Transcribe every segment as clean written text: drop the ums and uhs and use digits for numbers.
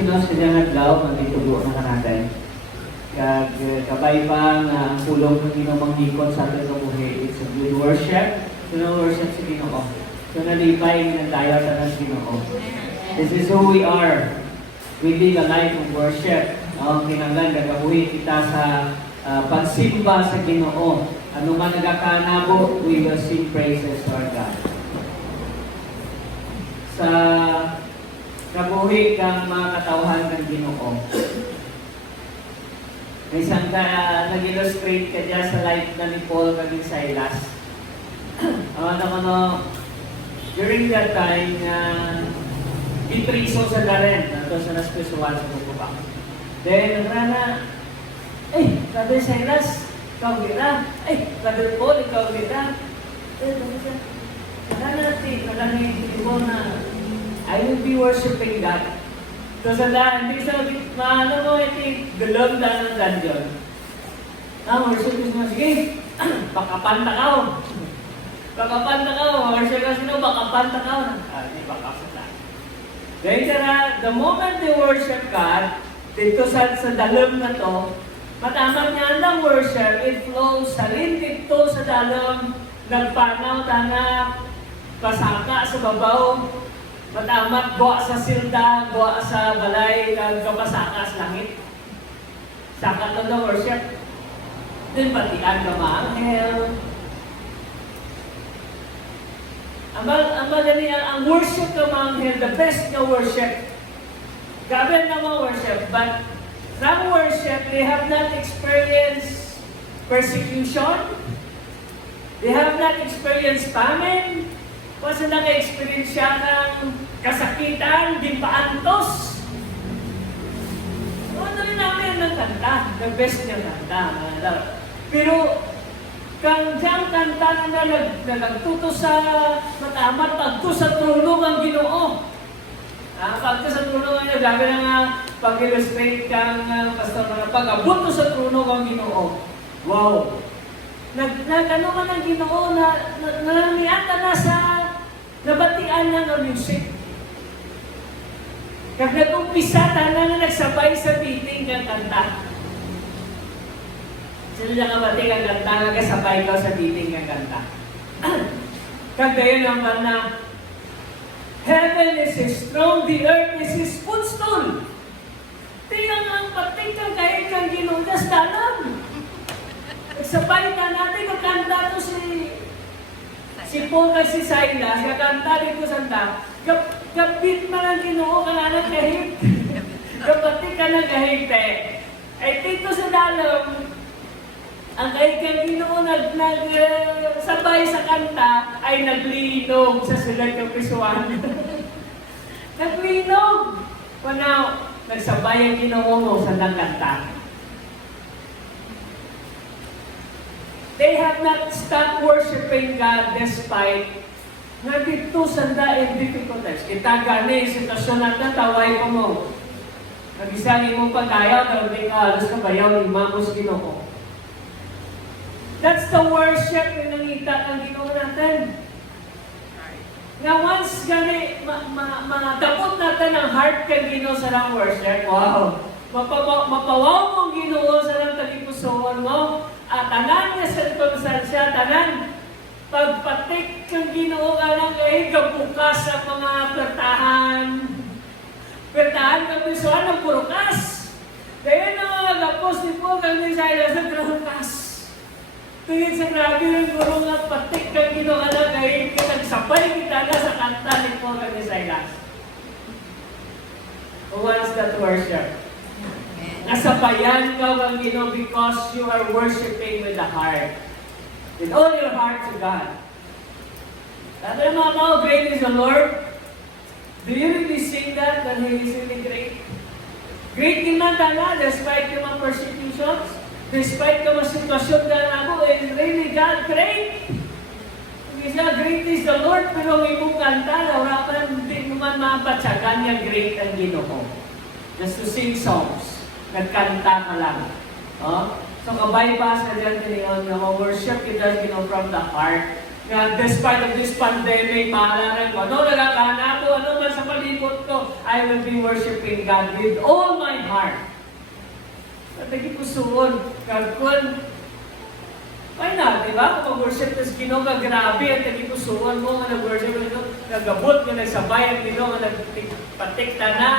sino sa diyang adlaw, magitubo na natin. Kag kabay pa nga ang pulong ng Ginoo manghikot sa ating kabuhi. It's a good worship. Worship sa Ginoo. So nalipay ng dayo sa Ginoo. This is who we are. We live a life of worship. Kinanglan nagabuhi kita sa pagsimba sa Ginoo. Ano man nagakanabo, we will sing praises to our God. Sa kabuhi kang mga katawhan ng Ginoo. May isang nag-illustrate ka dyan sa life na ni Paul kaging Silas. During that time, ipriso sa Daren, ito sa naspisual sa Bukubang. Then, nagrana, sabi Silas, ikaw gira. Sabi Paul, ikaw gira. Nalanay mo na, I will be worshiping God. So sa daan, hindi sa maano mo, iti gulong daan ng dungeon. Worship is mo, sige, bakapanta ka o. Bakapanta ka o, worship ka sino, bakapanta ka o. Hindi bakapanta. Dahil the moment they worship God, dito sa dalom na to, matamat niya ang worship, it flows sa rin dito sa dalom, nagpanaw, tanak, pasaka sa babaw, matamat, gawa sa silda, gawa sa balay, kapasaka sa langit. Saka to the worship. Then batian ka maanghel. Ang worship ka maanghel, the best na worship. Gabi na mga worship, but from worship, they have not experienced persecution. They have not experienced famine. Kasi naka-experience siya ng kasakitan, di paantos. Ano rin namin ng kanta, the best niya kanta. Pero, kang diyang kanta na nagtuto sa matamat, pagto sa trono ang Ginoo. Pagto sa trono ang nagabi na nga, pag-illustrate kang pastor na pag-abot sa trono ang Ginoo. Wow! Nagano ka ng Ginoo na nangyata na sa nabatian na ng music. Kag nag-umpisa, tanan na nagsabay sa biting ng kanta. Sila na kabati ng kanta, nagasabay ka sa biting ng kanta. Kag dayon naman na, heaven is his throne, the earth is his footstool. Tingnan ang pating kang kahit kang ginugas dalam. Nagsabay ka natin, nagkanta to si Paul at si Silas, kakanta dito sanda, kapit man ang Ginoo ka na kahit, kapati ka na kahit ay dito sa dalom, ang kahit kang Ginoo nagsabay sa kanta, ay naglinog sa sulat ng pisuan. Naglinog! Now, nagsabay ang Ginoo mo sa kanta. They have not stopped worshiping God despite nga dito sanda in difficulties. Kita gani, sitwasyon natin, taway ko mo. Nag-isang imong pag-ayaw, pero may kahalos ka bayaw, imamos Ginoo. That's the worship na nangita ng Ginoo natin. Nga once gani, madapot natin ang heart kang Ginoo sa lang worship, wow! Mapawaw mong Ginoo sa lang talipusoon mo, at tanan niya sa konsansya, tanan, pagpatik kang Ginoo ka lang ay kabukas sa mga pertahan. Pertahan kang bisuan ng purukas. Kaya na nagapos ni po kami sa ila sa purukas. Tingin sa grabe ng guro nga patik kang Ginoo ka lang ay nagsapay kita na sa kanta ni po kami sa ila. Who wants that worship? Nasabayan ka ng Ginoo because you are worshiping with the heart. With all your heart to God. Sabi naman mo, great is the Lord. Do you really sing that He is really great? Great naman tala, despite yung mga persecutions, despite yung mga sitwasyon na ako, is really God great? Hindi siya, great is the Lord, pero may mong kanta, wala hindi naman mapatsagan niya great ang Ginoo. Just to sing songs. Nagkanta ka lang. So kabay pa sa diyan tiniyon na worship kita from the heart. nga despite of this pandemic, maaaring ko, ano nagkakana ko, ano man sa palibot ko, I will be worshiping God with all my heart. At nagikusuon, kagkun, why not, di ba? Kung mag-worship tas Ginoo ka, grabe, at nagikusuon mo, nga nag-worship mo, nagabot, nga nagsabay ang Ginoo, nga nagpatikta na,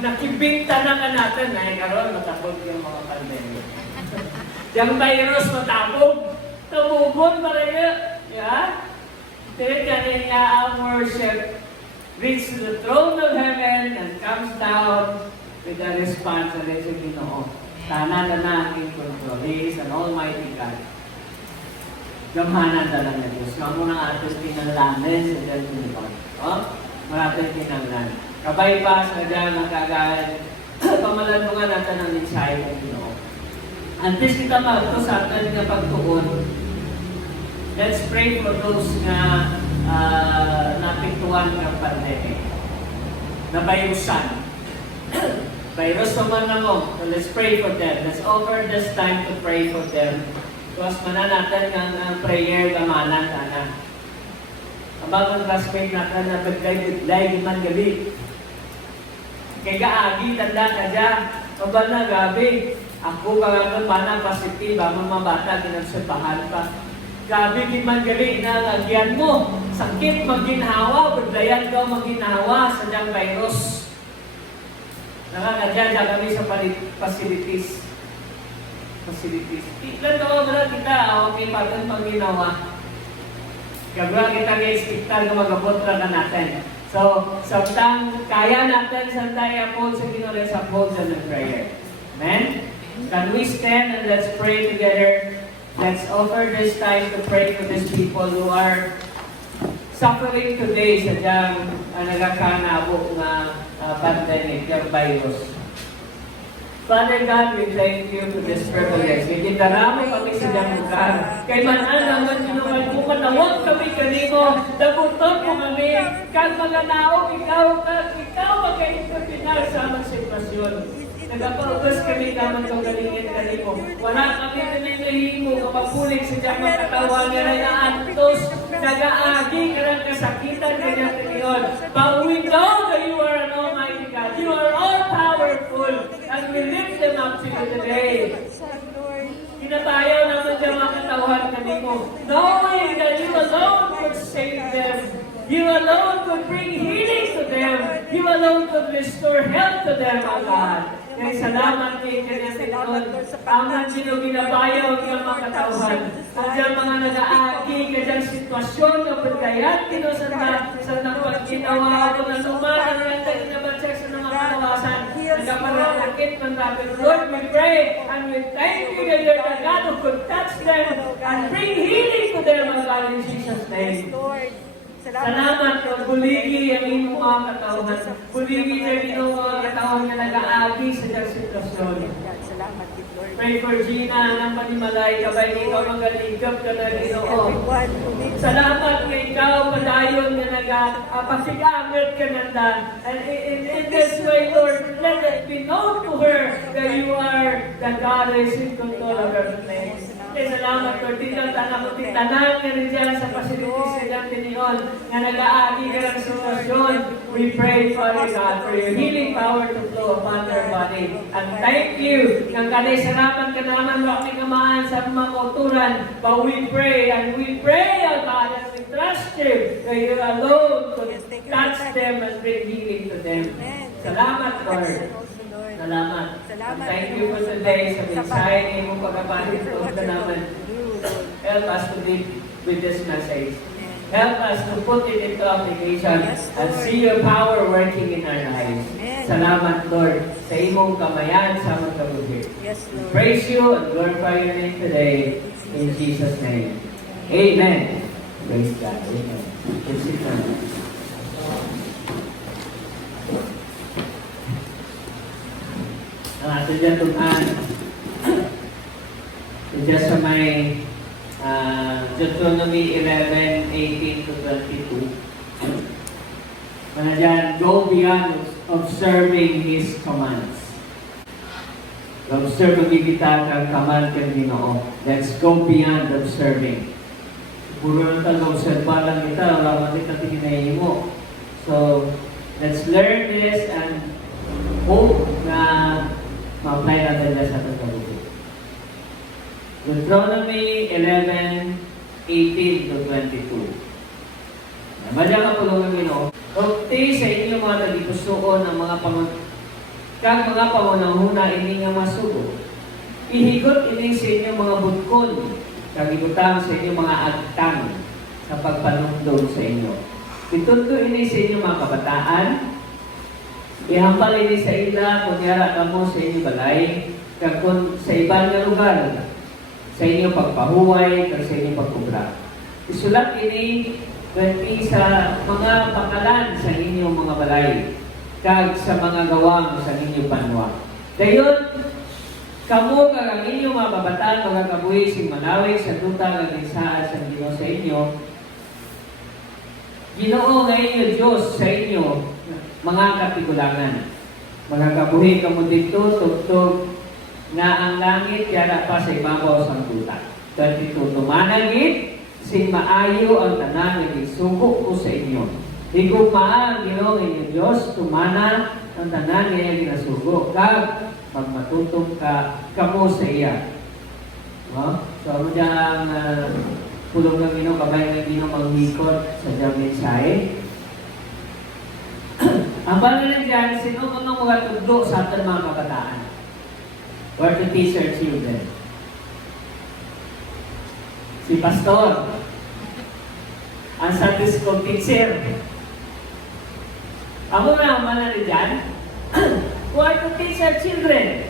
nakibinta na ka natin, ay karoon, matapog yung mga pandemic. Yung virus matapog, tumubon maraya. Yeah? Then kanina ang worship reach to the throne of heaven and comes down with the response of the Ginoo. Tanan na natin control. He is an almighty God. Gamanan talaga na Diyos. Kamu ng ating pinanglanan sa Diyos Ginoo. Oh? Maraming pinanglanan. Kabay pa sa dyan ang kagalan. Pamalantungan natin ang mensahe ng Ginoo. Antes kita magto sa atin na pagtuon, let's pray for those na napiktuan ng pandemic. Na bayusan. Virus naman na mo. So let's pray for them. Let's offer this time to pray for them. Tapos mananatan ng prayer gamanan sana. Abang ang classmate natin na bagay-bagay man gabi. Kaya gaagi, tanda ka dyan. Abang na gabi. Ako kagagod mana positive, mga bata ginagsabahan pa. Gabi man gali na lagyan mo. Sakit magginhawa, budlayan ka magginhawa sa diyang virus. Nakakadya kami sa facilities. Ilan ka ba kita, okay pa rin pag-ginawa. Gagawa kita ng-expectar na magabot na natin. So, samtang kaya natin sa tayo po sa Ginoo sa pulse and prayer. Amen? Can we stand and let's pray together? Let's offer this time to pray for these people who are suffering today sa diyang nagakanabo na pandemic, yung virus. Father God, we thank you for this privilege. Ikindaramo kami sa diyang lugar. Kay manan naman kinuman mo, matawag kami kanimo, dabuton mo kami, kag mga naong ikaw magka-interpinar sa amang sitwasyon. Nagpapaugas kami naman kung galingin kanimo. Wala kami pinilihimo kapapulik sa diyang makatawan nga na antos, nag-aagi ka ng kasakitan kanyang tiniyon. But we know that you are an almighty God. You are all-powerful. And we lift them up to you today. Kinatayaw naman diyang mga katawan kanimo. Knowing that you alone could save them. You alone could bring healing to them. You alone could restore health to them, O God. Kaya salamat kay kanyang Panginoon. Aman sino ginabayaw ng mga katauhan. Kanyang mga nag-aagi, kanyang sitwasyon na pagkayat kinusanda sa napagkinawa ako na lumakan ng kanyang nabansya sa mga kawasan. Nagkaparakit ng rapid. Lord, we pray and we thank you that you're the God who could touch them and bring healing to them, O God, in Jesus' name. Salamat ko, buligi ang inyong mga katauhan. Buligi ang inyong mga katauhan na nag-aagi sa diyang sitwasyon. Pray for Gina, ng Panimalay, kabay ikaw magaligap ka na Ginoo. Salamat kay ikaw, padayon na nag-pasigamit ka nanda. And in this way, Lord, let it be known to her that you are the God who is in control of everything. Salamat ko, dito tanang tanan nga rin dyan sa facilities sa dyan tiniyon na nag-aagi ka ng sitwasyon. We pray, Father God, for your healing power to flow upon their body. And thank you, ng kanay salamat ka naman kami kamaan sa mga kauturan. But we pray, and we pray, O God, and we trust you that you alone could touch them and bring healing to them. Salamat, Lord. Salamat. Thank you for today sa mensahe ng mong pagkapalit ko ka naman. Help us to live with this message. Help us to put it into application and see your power working in our lives. Salamat, Lord, sa imong kamayan sa among kabuhi. Praise you and glorify your name today in Jesus' name. Amen. Praise God. Amen. Ito dyan tumaan. Ito dyan sa may Deuteronomy 11:18 to 22. Mga dyan, go beyond observing His commands. Observe ang ibitag ang command ng Ginoo. Let's go beyond observing. puro lang talaga observa lang kita, wala man kita tinginayin mo. So, let's learn this and hope na ma-apply natin na sa ating kabuti. Deuteronomy 11:18 to 22. Madya ka po ng Panginoon, Ukti sa inyo mga tagipusoon ng mga kag mga pangunahuna ini nga masugo. Ihigot ini sa inyo mga butkon, kag ibutang sa inyo mga agtang sa pagpanungdog sa inyo. Itundo ini sa inyo mga kabataan, ihambal ini sa ila, kunyara kamo sa inyo balay, kag sa ibang nga lugar, sa inyo pagpahuway, kag sa inyo pagkubra. Isulat ini sa mga pangalan sa inyong mga balay, kag sa mga gawang sa inyong banwa. Dayon, kamo kag ang inyong mga babataan, mga kabuhi, sing manawig sa duta nga gisaan sa Ginoo sa inyo. Ginoo nga inyo Dios sa inyo, mga katigulangan. Mga kabuhi kamo dito, tugtog na ang langit yara pa sa ibabaw sa duta. 22, tumanagit sing maayo ang tanan nga gisugo ko sa inyo. Higugma ang Ginoo inyo Dios, tumana ang tanan nga ginasugo kag magmatutong ka kamo sa iya. No? So ano diyang pulong ng Ginoo, kabay ng Ginoo manghikot sa diyang mensahe. Ang banal dyan, sino mga tudlo sa ating mga kabataan? Where to teach our children? Si pastor, ang Sunday school teacher. Ako na ang manali dyan, who are to teach our children.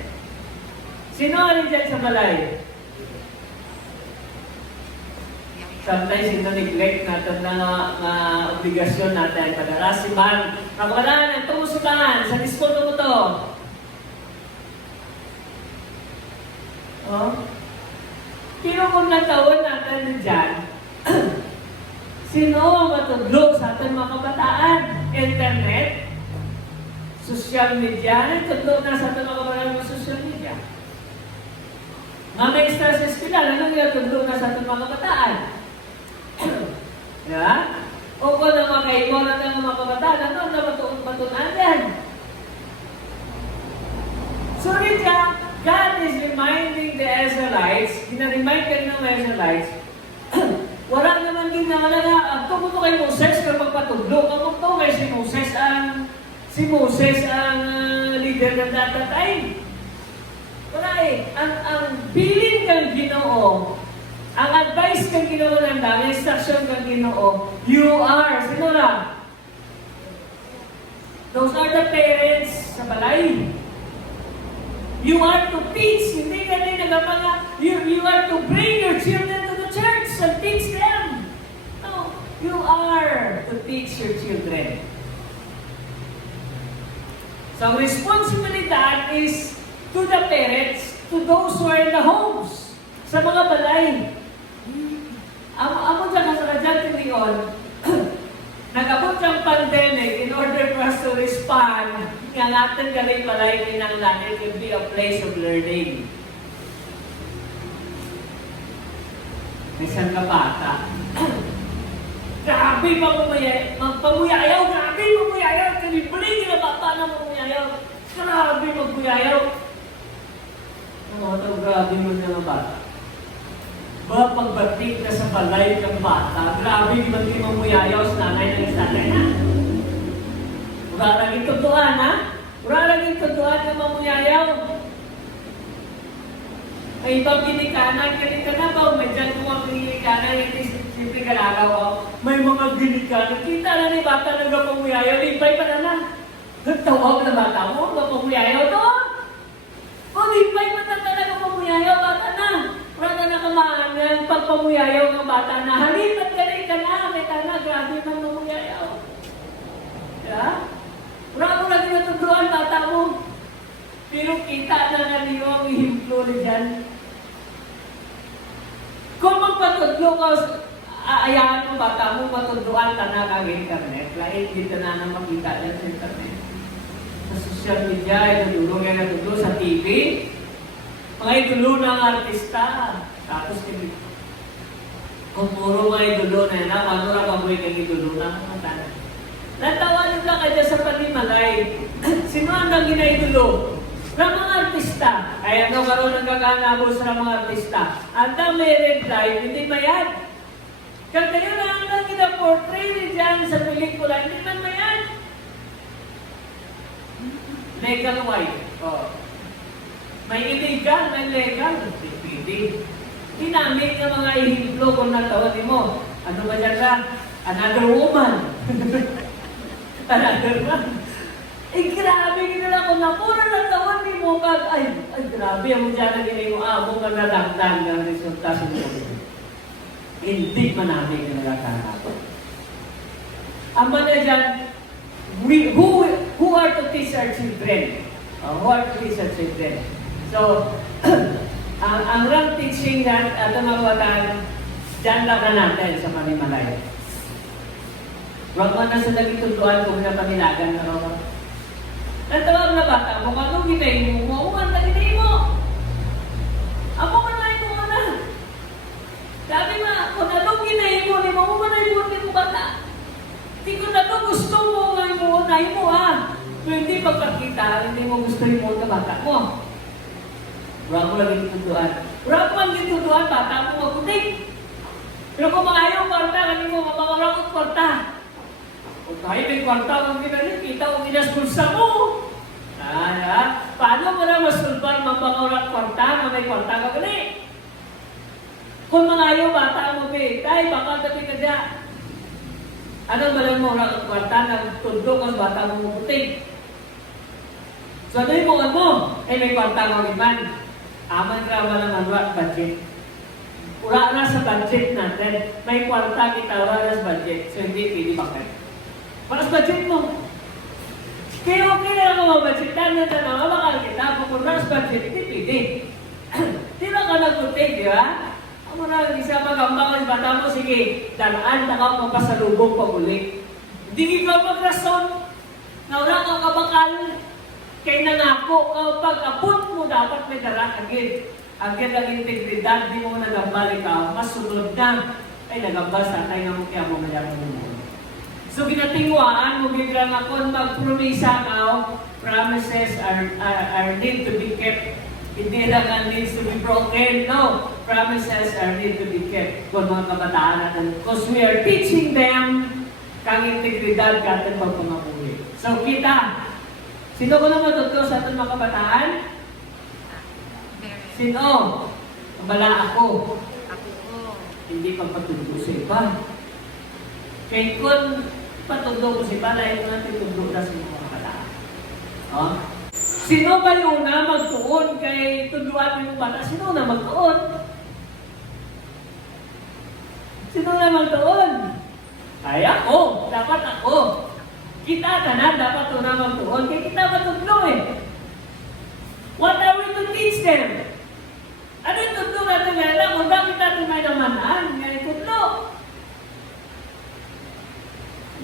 Sino rin dyan sa balay? Sometimes ino-neglect natin na obligasyon natin. Padarasiman, ang wala ng tumusutan, sa school mo to. Oh? Pero kung natawon natin dyan, sino ang matudlog sa ating mga kabataan? Internet? Social media? Nagtudlog na sa ating mga kabataan ng social media. Mga extra sa eskwela, ano yung tutulog na sa ating mga kabataan? Yeah? O kung na mga kaibon natin mga kabataan, ano na matutunan yan? So, God is reminding the Israelites, gina-remind ka ng mga Israelites, wala naman ginawa na, kung ito kay Moses, kung magpatudlo, kung ito kay si Moses ang leader ng that time. Wala eh. Ang bilin kang Ginoo, ang advice kang Ginoo ng dami, instruction kang Ginoo, you are, sino lang? Those are the parents sa balay. You are to teach, hindi ka rin nagapanga, you are to bring your children to the church and teach them. No, you are to teach your children. So, responsibility is to the parents, to those who are in the homes, sa mga balay. Amo dyan, nasa dyan tiniyon, nag-abot ang pandemic in order for us to respond, nga natin galing balay kinanglan, it will be a place of learning. May isang kabata. Grabe magpamuyayaw, grabe magpamuyayaw, kanibuligin na bata na magpamuyayaw. Grabe magpamuyayaw. Ano ito, grabe mo na bata. Ba, pagbatik na sa balay ng bata, grabe di mamuyayaw sa nanay ng nanay na. Wala laging tutuan, ha? Wala laging tutuan na mamuyayaw. May ibang ginikanan ba? May dyan mga ginikanan, hindi simple kalagaw. May mga ginikanan. Kita na ni bata nagpamuyayaw, lipay pa na na. Nagtawag na bata mo, nagpamuyayaw to. O, lipay pa na talaga pamuyayaw, bata na. Wala na nakamahanan, pagpamuyayaw ng bata na. Halipat ka rin ka na, may tana, grabe man mamuyayaw. Yeah? Wala mo lagi natutuan, bata mo. Pero kita na nga niyo ang ihimplo ni dyan. Kung magpatudlo ka, aayahan mo bata mo, patudloan ka na kang internet. Lahit dito na na makita dyan sa internet. Sa social media, itutulong yan natutulong sa TV. Mga itulo ng artista. Tapos Kung puro mga idolo na yan, ano na kaboy kang idolo na mga tanan. Natawanin lang kanya sa panimalay. Sino ang nang ginaidolo? Ng mga artista. Kaya ano karoon ng kakanabos ng mga artista. Ang may red light, hindi mayad. Kaya na ang nang gina-portray ni Jan sa pelikula, hindi man mayad. Legal white. Oh. May illegal, may legal. Pwede. Ginamit ng mga ihiplo kung nataon mo. Ano ba dyan ka? Another woman. Another man. Eh, grabe ginala ko na. Pura nataon ni mo kag. Ay, grabe. Ang dyan na ginay mo. Mo ka nadagdan ng resulta sa mo. Hindi man namin ginala. Ang mga dyan, who are to teach our children? Who are to teach our children? So, ang wrong teaching na ito mawatan, dyan lang na natin sa panimalay. Huwag mo na sa nagituluan kung napanilagan na rin. Natawag na bata mo, kung anong ginayin mo, kung anong ginayin mo. Ako manayin mo na. Sabi nga, kung anong ginayin mo, kung manayin mo bata. Hindi ko na ito gusto mo, unahin mo ha. Kung hindi pagkakita, hindi mo gusto mo na bata mo. Wala mo lang itutuan. Wala mo lang itutuan, bata mo maguting. Pero kung ayaw kwarta, hindi mo mapangarang kwarta. Kung kahit may kwarta, kung kita kung inaspulsa mo. Paano mo na masulbar mapangarang kwarta na may kwarta ka gali? Kung mga ayaw bata mo, tay, baka tabi ka dyan. Anong malang mo na kwarta na tundo ang bata mo maguting? So ano yung mga mo? May kwarta mo iman. Aman ka ba naman budget? Ura na sa budget natin. May kwarta kita ura na sa budget. So hindi pwede bakit. Para sa budget mo. Kaya okay na lang mga budget. Dahil na tanong, bakal kita. Kung ura sa budget, hindi pwede. Di ba ka nagbuting, di ba? Ang muna, isa magambang ang bata mo, sige, dalaan na ka mapasalubong pag-uli. Hindi ka mag-rason. Na ura ka kabakal. Kaya nangako, kapag abot mo, dapat may dala agad. Agad ang integridad, di mo nagambal ikaw, masunod na. Ay, nagambal sa tayo nga mo kaya mo mayaman mo. So, ginatingwaan mo, biglang ako, mag-promisa ka, promises are need to be kept. Hindi lang needs to be broken. No, promises are need to be kept. Kung mga kabataan natin. Because we are teaching them kang integridad ka ating pagpangapuli. So, kita, sino ko na matuto sa ating mga kabataan? Sino? Bala ako. Hindi pagpatundo sa iba. Kaya kung patundo ko sa iba, lahat ko natin tundo na sa mga kabataan. Oh? Sino ba yung una magtuon kay tunduan mo yung bata? Sino na magtuon? Sino na magtuon? Ay ako. Dapat ako. Kita tanan, dapat una magtuon. Kaya kita matudlo eh. What are we to teach them? Ano yung tudlo natin ngayon? Kung bakit natin may namanaan, ngayon tudlo.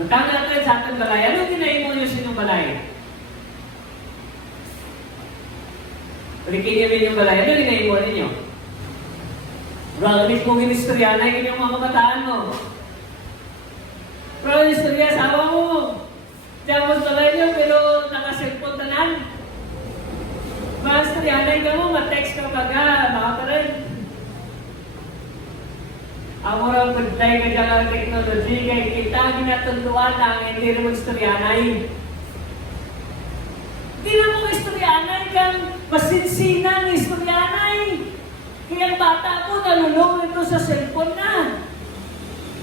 Matanga natin sa ating balay. Ano ginahin mo yung sinong balay? Balikin niyo rin yung balay. Ano ginahin mo ninyo? Ragamit mong inistorya na yung mga kabataan mo. Pero inistorya, sawa mo. Diyan mo sa balay niyo, pero nakaselfon tanan. Mas triyanay ka mo, ma-text ka baga, baka ka rin. Amo rin pagday ka dyan ang technology, kaya kita ginatunduan na hindi rin mag-istoryanay. Hindi na mo istoryanay kang masinsinan ng istoryanay. Kaya ang bata ko nalulong ito sa cellphone na.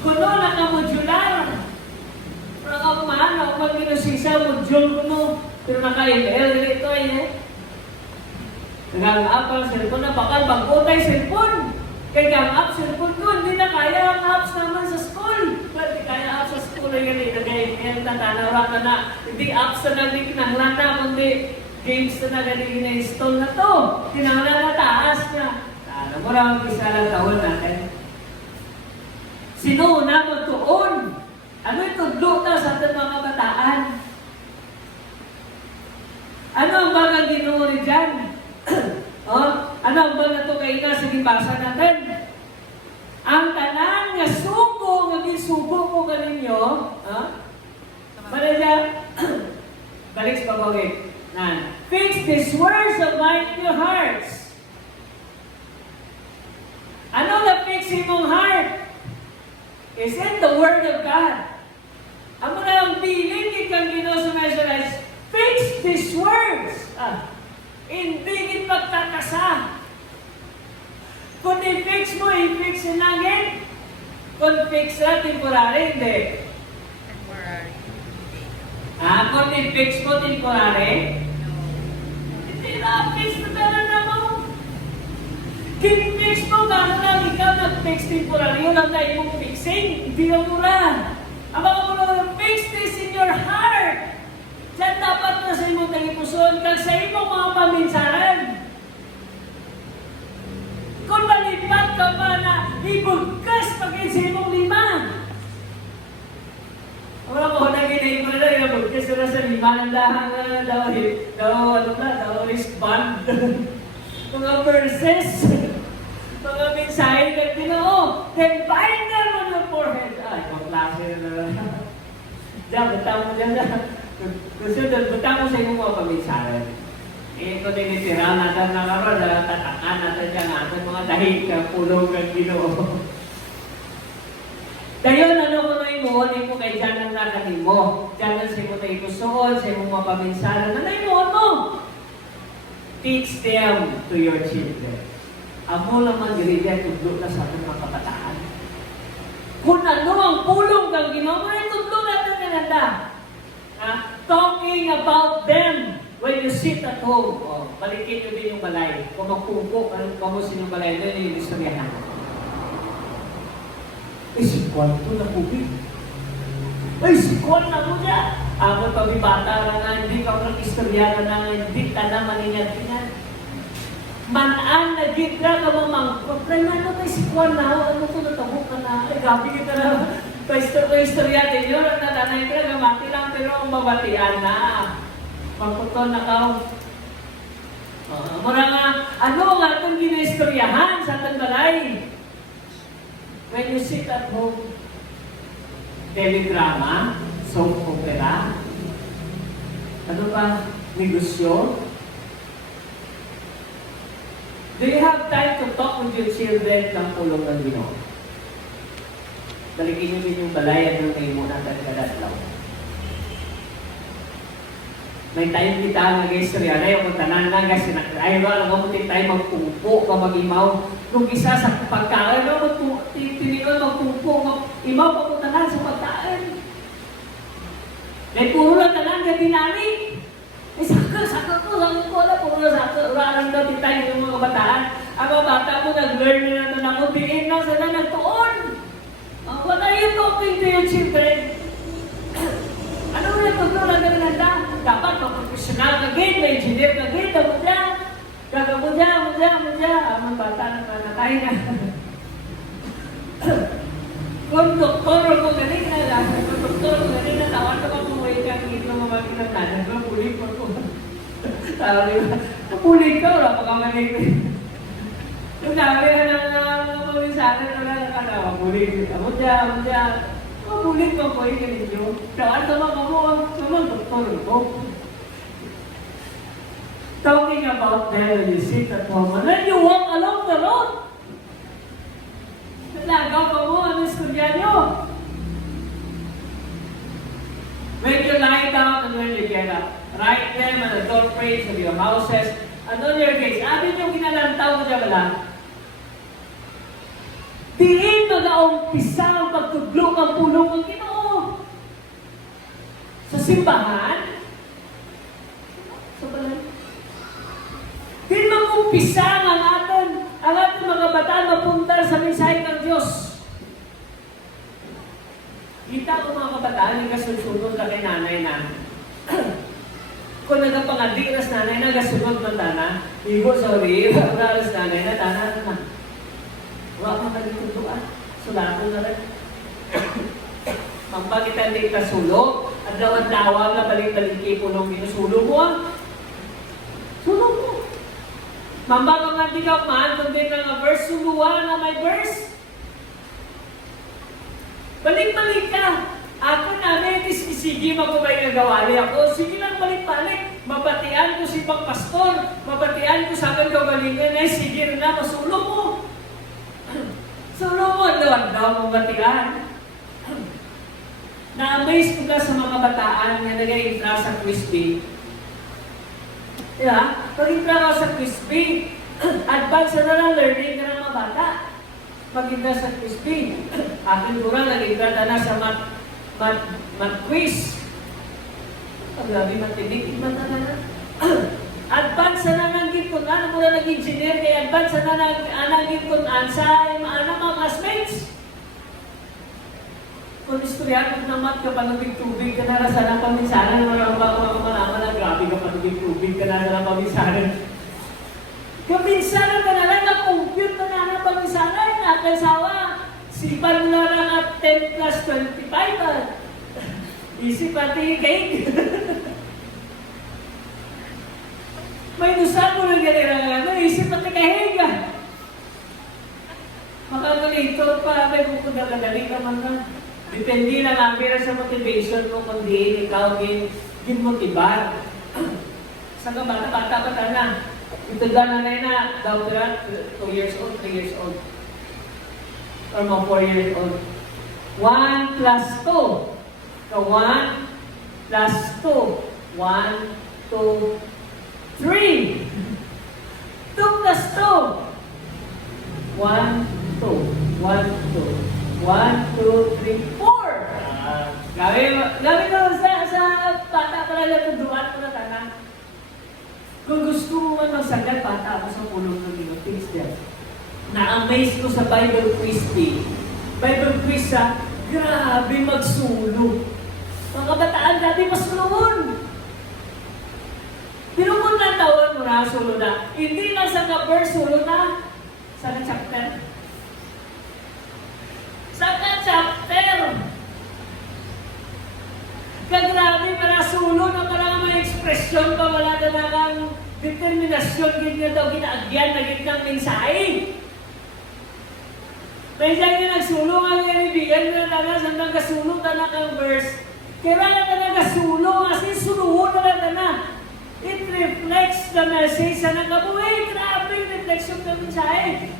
Kuno, naka-modular. Pero ako man, ako mag-inusisa, module ko no. Pero naka-email, dito eh. Nag-up ang cellphone na bakal bago tayo cellphone. Kaya gang-up cellphone ko, hindi na kaya ang apps naman sa school. Hindi kaya apps sa school ay ganit. Nag-email na tanawak na na. Hindi apps na naging kinanglan na, kundi games na naging na-install na to. Kinanglan na taas na. Alam mo lang, isa lang taon natin. Sino na magtuon? Ano yung tudlo na sa ating mga kabataan? Ano ang bagang ginuuri dyan? Ano ang ba na ito kayo na? Sige, basa natin. Ang tanan nga isugo ko kaninyo, ha? Manadya, balik sa pagawin. Fix these words of mine in your hearts. Ano na fix imong heart? Is in the Word of God. Amo na ang piling ikang ginosumesorize. Fix these words. Hindi ipagkakasa. Kung i-fix mo, i-fix in langit. Kung fix na, temporary, hindi. Temporary. Kung i-fix mo, temporary, hindi na, fix na pera na mo. Kin-fix mo, gano'n lang ikaw nag-fix temporary, yun ang tayo mong fixing, hindi na mura. Ang mga muna, fix this in your heart. Diyan dapat na sa imong tagipuson, kag sa imong mga paminsaran. Kung malipat ka pa na ibugkas pagin sa imong lima. Wala ko na ginahin mo na ibugkas na sa lima ng lahang daw wristband. Mga verses, mga mensahe na Ginoo, then bind them on your forehead. Ay, kung klase na diyan, butang mo dyan. Gusto doon, butang mo sa imong mga paminsaran. Kung tinitira natin na karoon, tatakan natin dyan natin mga dahil ka, pulong ng Ginoo. Dayon, ano ko na imuhon mo kay dyan ang nakanin mo. Dyan ang sa imong tayo kusuon, sa imong mga paminsaran. Ano imuhon mo? Teach them to your children. Amo naman diriyan tudlo na sa ating mga kabataan. Kung ano ang pulong kang Ginoo, ay tudlo natin gananda. Talking about them when you sit at home. Balikin nyo din yung balay. Kung magpupok, kung sinong balay, doon yung istoryahan. Si Juan to na kubig. Si Juan na mo dyan. Amon pabibata na hindi ka mag-istorya na hindi ka na maningat-ingat. Manaan na gitra ka mamangkot. Pray man na tayo si Juan na. Ano ko natabo ka na? Gabi kita na. Pa-istorya din yun. At natanay ka, gamati lang. Pero ang mabatian na. Magputon na ka. Mura nga, ano nga itong ginaistoryahan sa atong balay? When you sit at home, teledrama, soap opera, ano pa, negosyo? Do you have time to talk with your children ng pulong ng Ginoo? Balikin nyo din yung balay at yung kayo muna talaga. May time kita nag-istorya na yung tanan na kasi ay ba alam mo tayo magpumpo ka mag-imaw nung isa sa pagkain no tinigon magpumpo imaw pa ko tanan sa pagkain. May puro lang tanan ka dinani. Saka ko wala puro saka uralan daw tayo yung mga bataan. Ang mga bata mo nag-learn na naman ako diin na sila nagtuon. What are you talking to your children? Ano na tutulong na nanda? Dapat mag-professional ka gate, may engineer ka gate, Gagabudya. Amang bata na panatay na. Kung doktor ko galing na, tawag ka pa kumuhay ka, hindi mo mamagilang nanan ko, pulit mo ko. Sabi ba, pulit ka, wala pa kamalig. Kung sabi na ng pamisanan na lang ka na, pulit. Amudya. Mabulit pa po yung ninyo. Daan sama mo, doktor ko. Talking about them when you sit at home, and then you walk along the road. Nalagaw pa mo, ano istorya nyo? When you lie down and when you get up, write them on the doorframes of your houses and on your gates. Abi nyo kinalantaw ko dyan wala? Diin na naumpisa ang pagtudlong ang pulong ng Ginoo. Sa simbahan, sa balay. Di mag-umpisa ang ating mga bataan mapunta sa mensahe ng Diyos. Kita ko mga kabataan, yung kasunod na kay nanay na. Kung nagpangadiras nanay na, kasunod na tana, ibo, sorry, nagpangadiras nanay na, tana na. Wala ka nagtutuan. Sulato na rin. Mampag kita hindi ka sulog, at dawan-dawa na balik-balik po nung minusulo mo. Sulog mo. Mampag ang hindi ka man, kung din na verse, suluwa na may verse. Balik-balik ka. Ako namin, sige magkabay nga gawali ako. Sige lang balik-balik. Mabatian ko si pang pastor. Mabatian ko sa akin kagalingan. Ay, sige rin na, masulo mo. Sulo mo, doon daw mabatian. Na-amaze ko ka sa mga bataan na nag-intra sa Crispy. Yeah, pag-intra ka sa Crispy, advance na lang learning ka ng mga bata. Pag-intra sa Crispy, akin ko lang nag-intra na sa math quiz. Pag-labi matinig, na. Advance na nang gintunan, mula nag-engineer, kaya advance na nang gintunan sa mga classmates. Kung istorya, kung naman ka panubig-tubig ka na rasa ng paminsanan, mga malaman na grabe ka panubig-tubig ka na rasa ng paminsanan. Kaminsanan ka na lang, na-compute na na ng paminsanan, nakasawa. Sipan mo na lang at 10 plus 25. Isip pati cake. May nusan mo lang ganyan ang isip pati kahig. Makakalito pa, may bukod-dali naman na. Depende na lang sa motivation mo, kundi ikaw ginmotibar. Sa bata-bata pa na. Ito na na, daw 2 years old, 3 years old. Or mga 4 years old. 1 plus 2. So 1 plus 2. 1, 2, 3. 2 plus 2. 1, 2. 1, 2. 1, 2, 3, 4. Gawin mo sa bata para natuduan mo na tanang. Kung gusto mo man magsagat, bata ako sa pulong ng Dino. Things there. Na-amaze ko sa Bible quiz day. Bible quiz grabe magsulo. Mga kabataan dati masuloon. Pero kung natawan mo na, sulo na. Hindi lang sa ka-verse, sulo na. Sa chapter. Sa chapter. Kagrabe para sulo na parang may ekspresyon pa wala na kang determinasyon ganyan daw ginaagyan na gitnang mensahe. May siya nga nagsulo nga kaibigan na nanas hanggang kasulo na kang verse. Kailangan na nagasulo kasi suluhon na na. It reflects the message sa nakabuhay. Grabe yung reflection ng mensahe.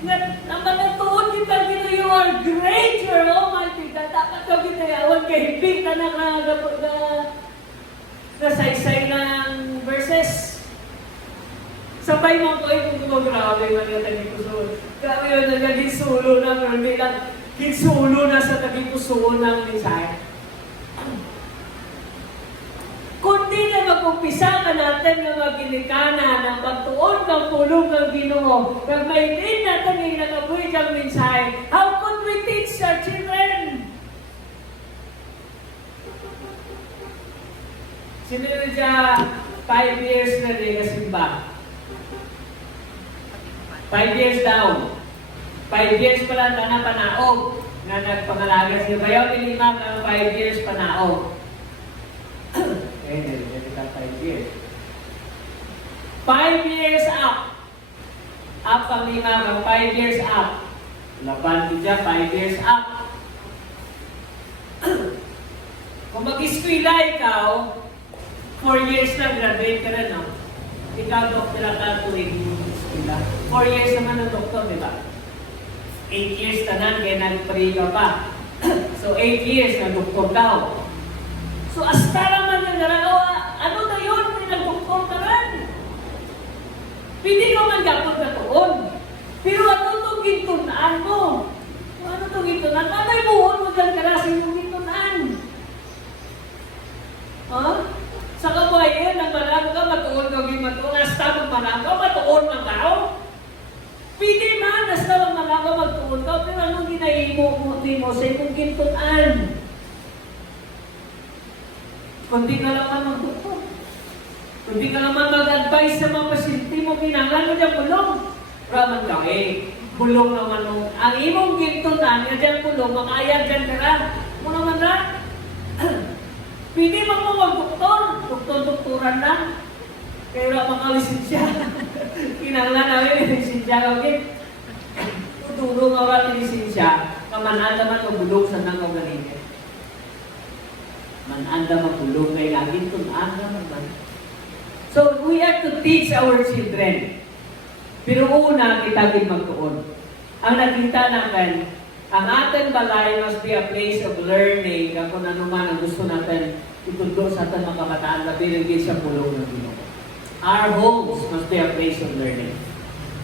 Ang manatuon kita gino, you are great, you're almighty God. Dapat ka ginayawan kahibig na nasaysay ng verses. Sabay mo ko ay kung grabe man yung tagipusoon. Grabe yun na ginsulo na, pero hindi lang ginsulo na sa tagipusoon ng mensahe. Kundi na mag-umpisa ka natin na magilikana ng pagtuon ng pulong ng Ginoo. Pag maintain natin yung nakabuhay kang mensahe, how could we teach our children? Sino yun siya 5 years na rin kasimba? 5 years daw. 5 years pala na panaog na nagpangalaga siya. Bayaw nilima ng 5 years panaog. Eh, hindi ka 5 years. 5 years up. Up ang lima ng 5 years up. Laban din siya, 5 years up. Kung mag-eskwila ikaw, 4 years na graduate ka na, no? Ikaw, doktor ka, tuwing eskwila. 4 years naman ang doktor, di ba? 8 years ka na, kaya nag-pray ka pa. So, 8 years na doktor ka. So, hasta naman yung naragawa, ano na yun? Pinag-doktor ka rin. Pwede ka man gapon na toon. Pero ano itong gintunaan mo? Ano itong gintunaan? Ano yung buhon mo dyan karasin yung gintunaan? Huh? Sa kabuhayan, ang marami ka, matuon ka, matuon. Hasta magmarami ka, matuon ng tao. Pwede man, hasta magmarami ka, matuon ka. Pero anong ginahimo mo sa yung gintunaan? Kundi ka naman magdukto. Kundi ka naman mag-advise sa mga pasyente mo, kinangan mo dyan bulong. Raman ka, bulong naman nung, ang imong gintunan, nga dyan bulong, makaya dyan ka na. Mo naman na. Pwede mo mag-doktor, doktor-doktoran na. Kaya wala mga lisensya. Kinangan namin, lisensya, okay? Tutulong nga wala lisensya, nga nga mananda man o bulog sa nang galingan. Mananda magulog kay laging tunaan naman. So, we have to teach our children. Pero una, kita din magtuon. Ang nakita natin, ang ating balay must be a place of learning kung ano man ang gusto natin ituturo sa ating mga kabataan na binigay sa pulong ng Ginoo. Our homes must be a place of learning.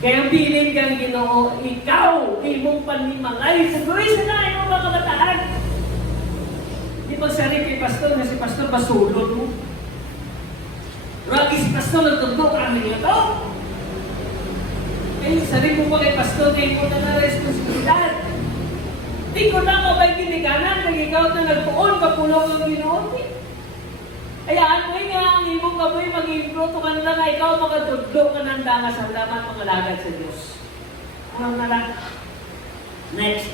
Kaya bilin kang Ginoo, ikaw, imong panimalay, sugoy sa na imong mga kabataan. Di magsari kay pastor na si pastor basulod mo. Ragi si pastor nagtundok kami ito. Eh, sabi mo pa kay pastor na ikaw na responsibilidad. Di ko na mabay ginikanan, nag ikaw na nagpuon, kapulong ang Ginoo. Kaya ano nga, ang imong kaboy mag-improve kung ano lang ikaw makatudlo ka ng dangas ang daman mga lagad sa Diyos. Ano na lang? Next.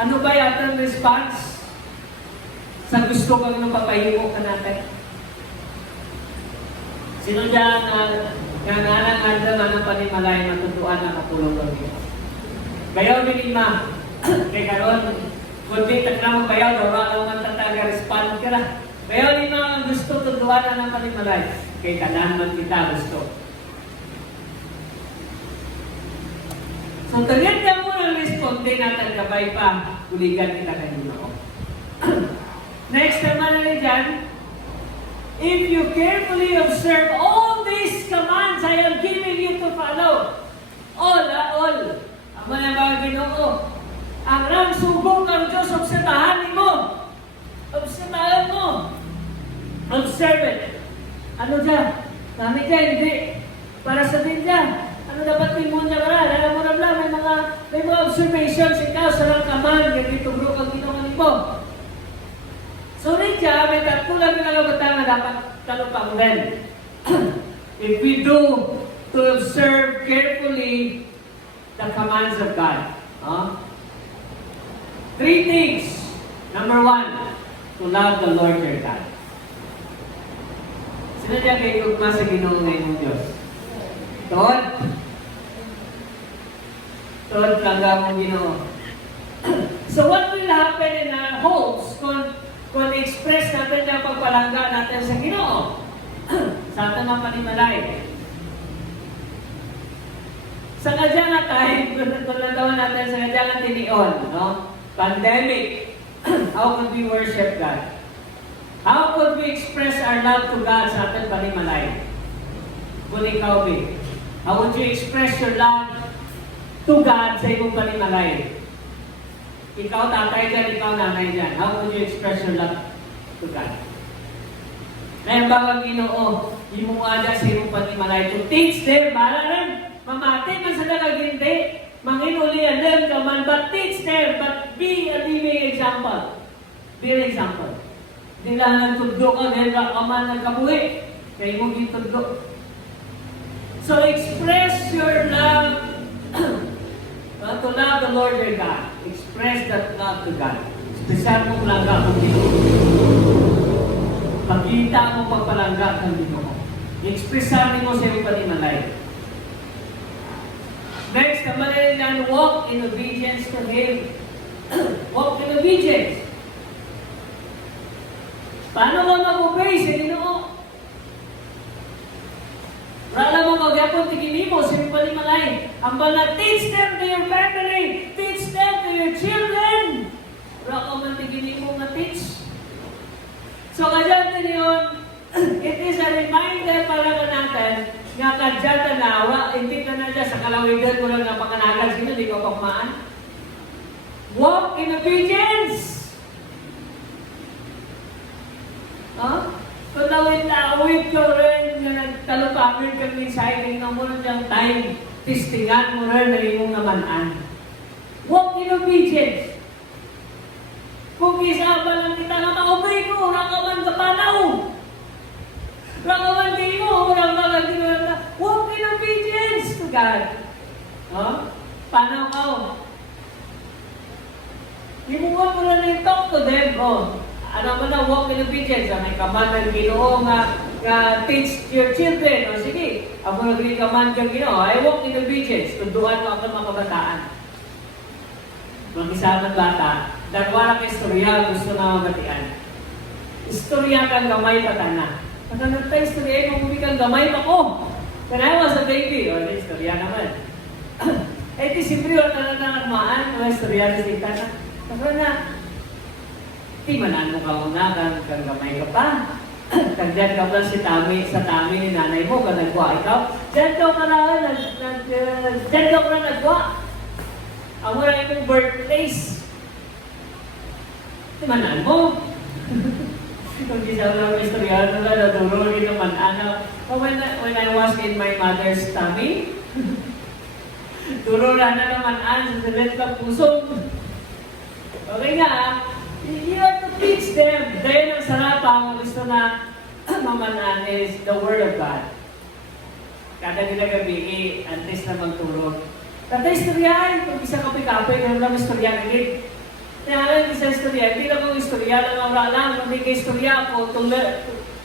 Ano ba yung response sa gusto kang napapahiwo ka natin? Sino dyan na nanganang ng panimalay matutuan na kapulong ng Diyos? Bayaw din ima. Kaya karoon, kundi taglamang bayaw, wala lang tataga-respond ka na. Bayaw din ang gusto tutuan na ng panimalay. Kaya tanan man kita gusto. So, tagyan mo ng responde natin kabay pa, kuligan kita kanina ko. Next naman na dyan, if you carefully observe all these commands I am giving you to follow, all. Ang mga Ginoo, ang rang subong ng Diyos, obserbahan mo. Obserbahan mo. Observe it. Ano dyan? Kami dyan, hindi. Para sabihin dyan, ano dapat mo niya karal? Alam mo na may mga observations ikaw sa lang kaman, yung ituro kang ginungan mo. So, rin dyan, may tatlo lang pinagabatan na dapat talupang din. If we do to observe carefully the commands of God. Three things. Number one, to love the Lord your God. Sino niya kayo tugma sa Ginoong ngayon Diyos? Todd? Todd, langga mong Ginoo. So what will happen in our homes kung express natin ang pagpalangga natin sa Ginoo? Sa ating mga panimalay. Sa kadyang time, kung nagawa natin sa kadyang tinion, no? Pandemic, how could we worship God? How could we express our love to God sa ating panimalay? Kung ikaw, how would you express your love to God sa iyong panimalay? Ikaw tatay dyan, ikaw nanay dyan. How would you express your love to God? Ngayon ba Ginoo, imo nga dyan sa iyong panimalay to teach them, balaran, mamati man sa nagagindi, manginulian them kaman, but teach them, but be a living example. Be an example. Hindi lang nagtudlo ka, dahil ka man nagkabuhi. Kaya mo gitudlo. So express your love to love the Lord your God. Express that love to God. Espesyal mong langga kung Ginoo. Pagkita mo pagpalangga kung Ginoo. I-expressan mo sa iyong panimalay. Next, naman na walk in obedience to Him. Walk in obedience. Paano mo mag-obey sa Ginoo? Wala mo mag-yapon tigini mo sa iyong panimalay. Ang bala, teach them to your family. Teach them to your children. Wala ka man tigini mo nga-teach. So, kadyan din yun, it is a reminder para ka natin nga kadyan na, hindi ka na dyan sa kalawigan mo lang na pakanagan. Sino, di ko pakmaan? Walk in obedience. Kung lawit-lawit ka rin, na nagtalupamin kang minsay, tingnan mo lang dyan time, testingan mo rin na imong namanaan. Walk in obedience. Kung isa ba lang kita na ma-obey ko, rakaman ka panaw. Rakaman kayo mo, rakaman kayo na, walk in obedience to God. Panaw ka. Himungan mo lang yung talk to them, ano man na walk in obedience, may kaman ng Ginoo nga teach your children. Sige, ako naging kaman kang Ginoo, I walk in obedience. Tunduan mo ang mga kabataan. mag-isa bata, dagwala ka istorya, gusto na mabatian. Istorya kang gamay pa na. Pagkanag tayo istorya, mabubi kang gamay pa ko. When I was a baby, istorya naman. Eh, di siyempre, wala na nagmaan, mga istorya na si Tana. Kasi na, di manan mo ka una, kang gamay ka pa. Kag dyan ka pa sa tami ni nanay mo, kag nagwa ikaw. Dyan ka pa na, dyan ka pa na nagwa. Ang wala itong birthplace. Di manan mo. Kung di sa mga istorya, naturo rin naman, when I was in my mother's tummy, turo na naman sa salit ng pusong. Okay nga, you have to teach them. Dahil ang sarap ang gusto na mamanaan is the Word of God. Kada nila gabi, at least na magturo. Tatay istorya, kung isa kapi-kapi, kung lang istorya nilid. Kaya lang isa istorya, hindi lang kong istorya lang ang lang, hindi ka istorya ako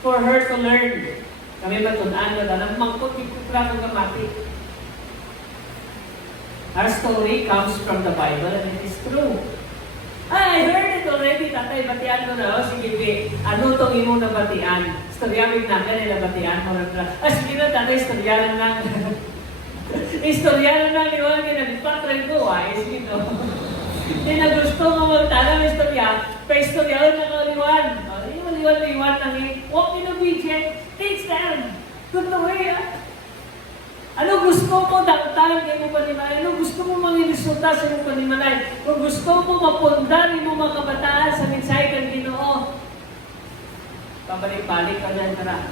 for her to learn. Kami matunan na dalang mangkot, ipupra kong gamati. Our story comes from the Bible and it is true. I heard it already, tatay, batian mo na, sige, ano itong imo na batian? Istoryawin natin, nila batian mo na. Sige na, tatay, istorya lang. Istorya lang ni Juan, nagpatray ko, sige no. Hindi na gusto mo magtanong istorya, pa-istorya na kaliwan. Liwan lang walk in obedience, teach them. Good the way, Ano gusto mo dagtahan kayo mo panimalay? Ano gusto mo maging resulta sa iyong panimalay? Kung gusto mo mapundar mo mga kabataan sa mensahe kang Ginoo, pabalik-balik ka dyan tara.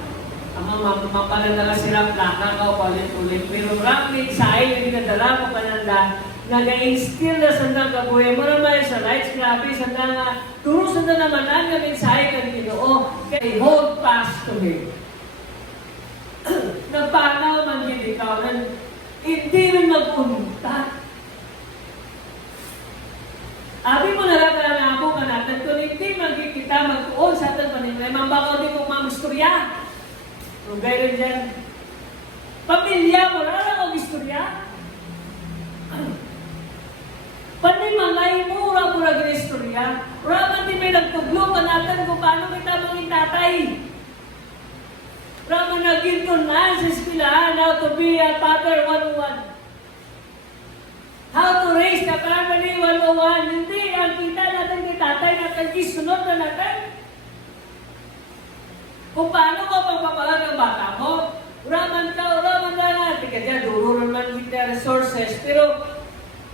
Ang mapanandala silang plaka ka o palit-ulit. Pero rap mensahe yung ginadala mo pananda, nag-instill na sandang kabuhay mo naman sa lights, grabe, sandang turo sandang naman ang mensahe kang Ginoo. Kaya hold fast to Him. Nagpanaw man yun ikaw, hindi rin magpunta. Abi mo naragala na ako kanatan, kung hindi magkikita, magtuon sa ating panimay, mambakaw din kong mamusturya. Kung gayron dyan, pamilya mo, rarang ang istorya. Panimangay mo, rarang ang istorya. Raman din may nagtuglo kanatan kung paano kita maging tatay. Raman naginton na sa eskwelahan, how to be a father 101. How to raise the family 101. Hindi, ang kita natin kay tatay natin, isunod na natin. Kung paano ko pagpapalag ang bata mo, raman na nga. Tika dyan, duro naman kita resources. Pero,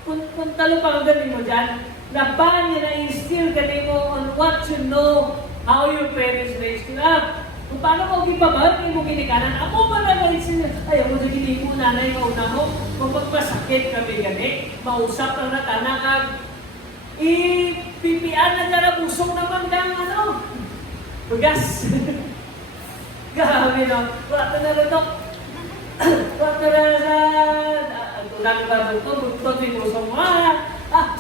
kung talupang galing mo dyan, na paano na-instill ka mo on what you know, how your parents raised you up. Kung paano mo gipabahag, hindi mo ginikanan. Ako ba na ayaw mo na gini mo, nanay, mauna mo, kung magpasakit kami gani, mausap lang na tanakag, ipipian na dara, busong naman kang bugas. Grabe no, wala na rin ito. Wala na rin sa, tulang ba ito, buktot yung busong mo,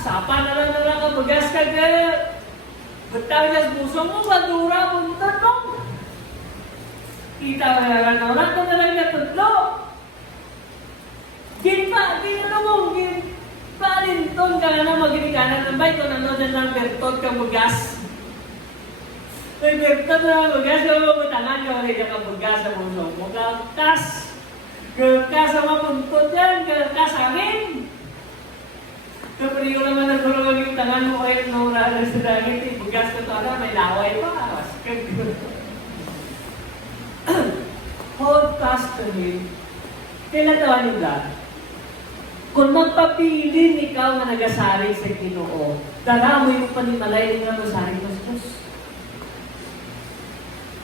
sapa na lang ang bugas ka gaya. Betang niya busong mo, badura, buntot mo. Kita na orang ko na lang natutlo. Palinton ka na maginikanan ng bay ko na noon ng bertot kang bugas. May bertot na bugas, yung mabutangan ka ulit ang bugas sa mundo mo. Kalkas. Kalkas sa mapuntot yan, kalkas angin. Kapag ko naman nagulong yung tangan mo ay nung raanan sa dangit, bugas na ito na, may laway pa. Hold fast to Him. Kailan tawa nila? Kung magpapiling ikaw na nagasaring sa Ginoo, dala mo yung panimalay ng nagasaring sa Diyos.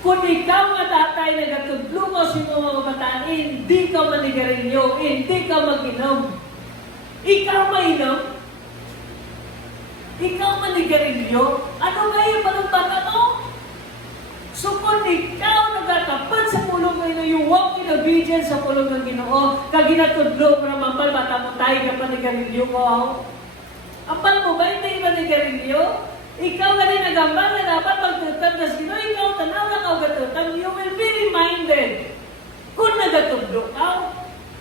Kung ikaw nga tatay nagatudlo mo sa mga kabataan, hindi ka manigarilyo, hindi ka mag-inom. Ikaw mainom? Ikaw manigarilyo? Ano nga yung panumpata mo? So kung ikaw nagatapat sa pulong ng Ginoo, you walk in obedience sa pulong ng Ginoo, kaginatudlo mo na mambal, bata mo tayo ka pa ni Garilyo mo. Ampal mo ba, hindi ba ni Garilyo? Ikaw ka rin nagambal na dapat magtutan na Ginoo, ikaw tanaw na ka gatutan, you will be reminded kung nagatudlo ka.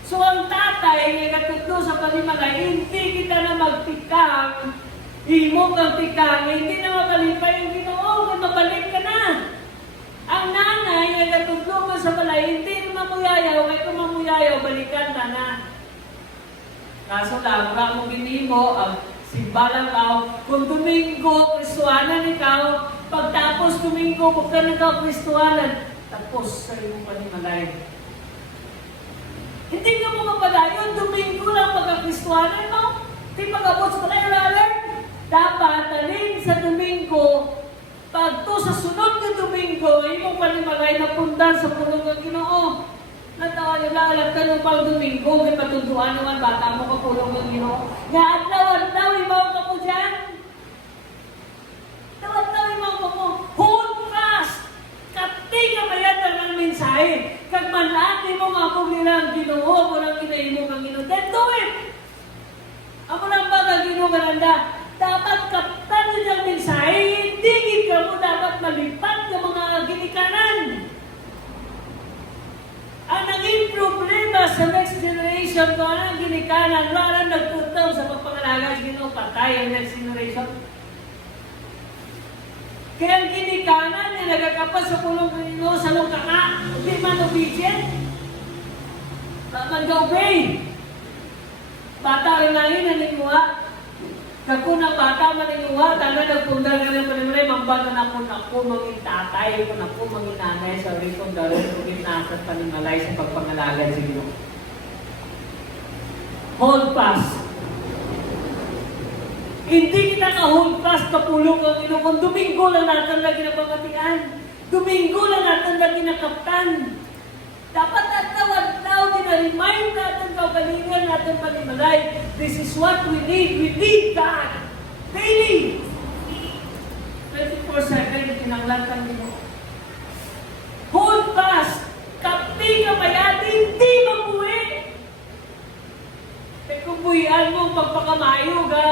So ang tatay, nagatudlo sa panimalay, hindi kita na magtikang Imo kang tikang, hindi na makalipay yung Ginoo, kung mabalik ka na. Ang nanay ay natutulungan sa balay, hindi na mamuyayaw, kaya kung mamuyayaw, balikan ka na. Kaso lang, wala mong ginimo, ang simbalang ka, kung Domingo, Kristuanan ikaw, pagtapos Domingo, kung ka nagaw Kristuanan, tapos sa iyong panimalay. Hindi ka mo mapadayon, Domingo lang pagka-Kristuanan mo, di pag-abot sa pag-aaralan. Dapat, alin sa Domingo, pag to sa sunod na Domingo, imong panimalay na pundan sa pulong ng Ginoo. Natawa nila, alam ka nung pang Domingo, may patunduan naman, bata mo kapulong ng Ginoo. Nga adlaw, ibaw ka mo dyan. Adlaw, ibaw ka mo. Hold fast! Kati ka mayat ng mensahe. Kag manati mo nga kung nilang Ginoo, mo lang kinaimo kang Ginoo. Then do it! Ako lang ba kang Ginoo gananda? Dapat kaptan nyo niyang mensahe, hindi ka mo dapat malipat ng mga ginikanan. Ang naging problema sa next generation, kung anong ginikanan, wala nagtutaw sa pagpangalaga sa Ginoo, patay ang next generation. Kaya ang ginikanan niya nagkakapat sa pulong ng Ginoo sa lungkaka, hindi man obedient. Mag-obey. Bata rin lang yun, naninguha. Kakuna bata maninguha, tala nagpundar ka ng panimalay, mambagan ako manging tatay, kung ako manging nanay, sa rikong daron, kung nasat panimalay sa pagpangalaga sa Ginoo. Hold fast. Hindi kita ka-hold fast kapulong ang Ginoo. Kung Domingo lang natin na ginapangatian, Domingo lang natin na ginakaptan. Dapat at-taw, dinaremind natin, kaugalingan natin panimalay. This is what we need. We need God. Daily. 24/7, kinanglan kang Ginoo. Hold fast. Kapti ka mayati, hindi mabuhi. E kung buhian mo pagpakamayo ka,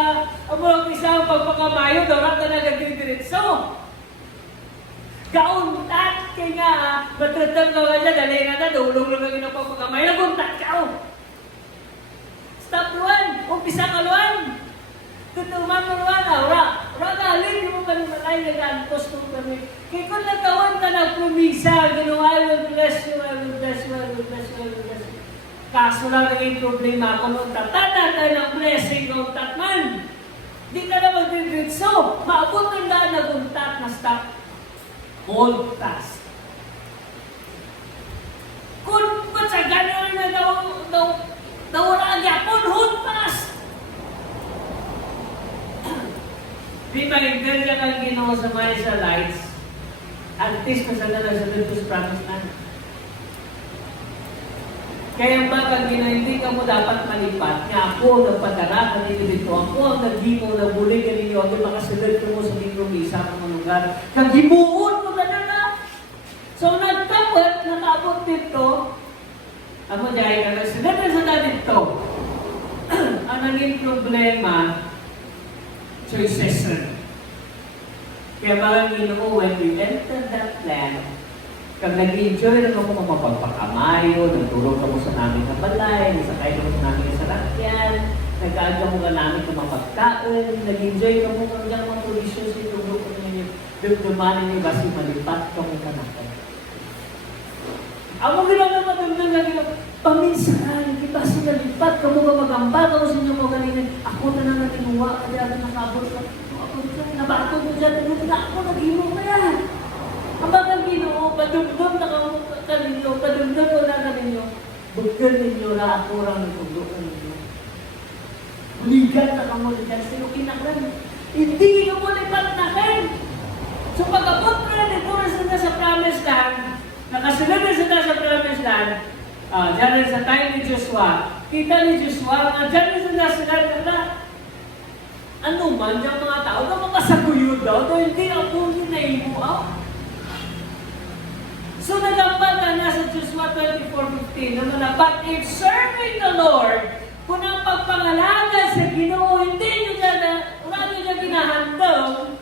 ang mga isang pagpakamayo, daw ka na nagdidiretso. Kauntat kay nga, matratang ka nga dali nga na, dulong lang ang pagpakamayo, naguntat ka. Step 1, umpisa ka 1. Tutuman mo 1, ora galing mo ka ng malay, nag-antos mo kami. Kaya kung nagkawan ka na promisa, I will bless you, I will bless you, I will bless you, I will bless you. Kaso lang naging problema kung tatan tayo ng blessing ng tatman. Di ka na magdidiritso. Maabot ng daan naguntat na stop. Hold fast. Kung sa gano'n na nawala ang yapon, hold fast. Reminder niya kang Ginoo sa mga Israelites. Antes na sana nagsunod ko sa promised land. Kaya ba kang Ginoo, hindi ka mo dapat malipat. Nga ako nagpadara ka ninyo dito. Ako ang nagimo, nabulig ka ninyo. Ako makasunod ko mo sa linggo misa ng mga lugar. Kagibuon mo na na. So nagtapot, nakaabot dito. Ako dyan, nagsunod na sana dito. Ang naging problema, choices. Kaya parang Ginoo, when we enter that land, kag nag-enjoy lang ako mapagpakamayo, nagturo ka mo sa namin na balay, nasakay ka mo sa namin sa rakyan, nag-aaga mo ka namin ng mapagkain, nag-enjoy ka mo kang mga provisions sa itong grupo ninyo, dumdumanin niyo kasi malipat ka mo ka natin. Ako ginawa madamdam na ginawa, paminsan, kita sa nalipat ka mo ka magamba, ka mo sa inyo mo galingan, ako na lang natinuwa, kaya ako nakabot ka, ako nabato mo dyan, ako nag-imo ka yan. Ang bagang Ginoo, padumdum na ka ninyo, padumdum ko na ninyo, bugyan ninyo na ako lang nagpugdukan ninyo. Buligan na ka mo dyan, sino kinakran? Hindi ka mo lipat na kayo. So pag-abot ko na dito na sa promised land, nakasunod na sila sa promised land, dyan sa time ni Joshua, kita ni Joshua, dyan na sila na ano man, dyan mga tao, na makasaguyod daw, hindi ako hinaimo ako. So nagambal ka na sa Joshua 24:15, na but if serving the Lord, kung ang pagpangalaga sa Ginoo, hindi nyo dyan, wala nyo dyan ginahandong,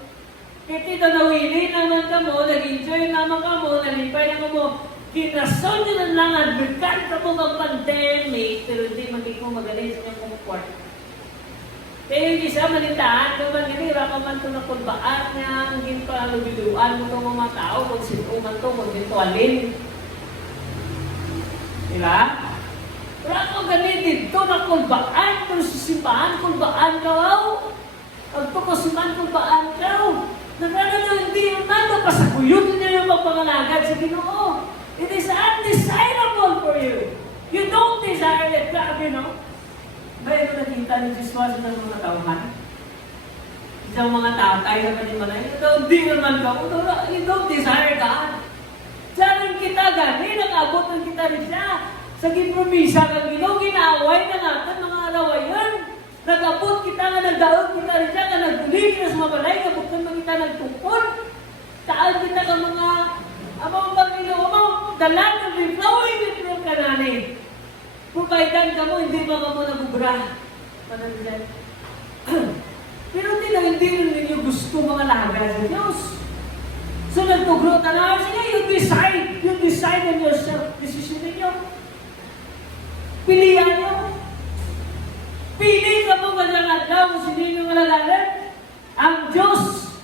kaya ito nawili naman ka mo, nag-enjoy naman ka mo, nalipay naman mo, kinason nyo na lang, advocate ka mo ng pandemic, pero hindi magiging mo magaling sa inyong comfort. Kaya yung isa manindahan, naman ginira ka man ito na kulbaan niya, ang ginto ang lubiluan mo itong mga tao, kung sino man ito, kung ginto alin. Diba? Wala kang ganit dito na kulbaan, kung sisimbahan, kulbaan ka, wow. Ang tukusiman, kulbaan ka, nagano na hindi yung nando, pasakuyod niya yung magpangalagad sa Ginoo. It is undesirable for you. You don't desire it, grabe, no? Bayo nakita ni Jesus ng mga tauhan? Isang mga tatay na manimalay, hindi naman ka, you don't desire God. Diyan kita gani, nag-abot ng kita rin siya. Sa gipromisa kang Ginoo, ginaaway na natin mga alawayan. Nag-abot kita nga, nagdaot kita rin siya, nga nagbulig na sa mabalay, nabuktan mo kita nagtungkol. Taan kita ka mga, amang Panginoon, amang dalan ng flowing with milk ka nanin. Pupaitan ka mo, hindi ba ka mo nabubra? Paano dyan? Pero hindi rin ninyo gusto mga laga sa Diyos. So nagtugro tanaw, sige, you decide on yourself. Decision ninyo. Pilihan nyo. Pili ka mo kadang daw kung sino yung malalalan. Ang Diyos.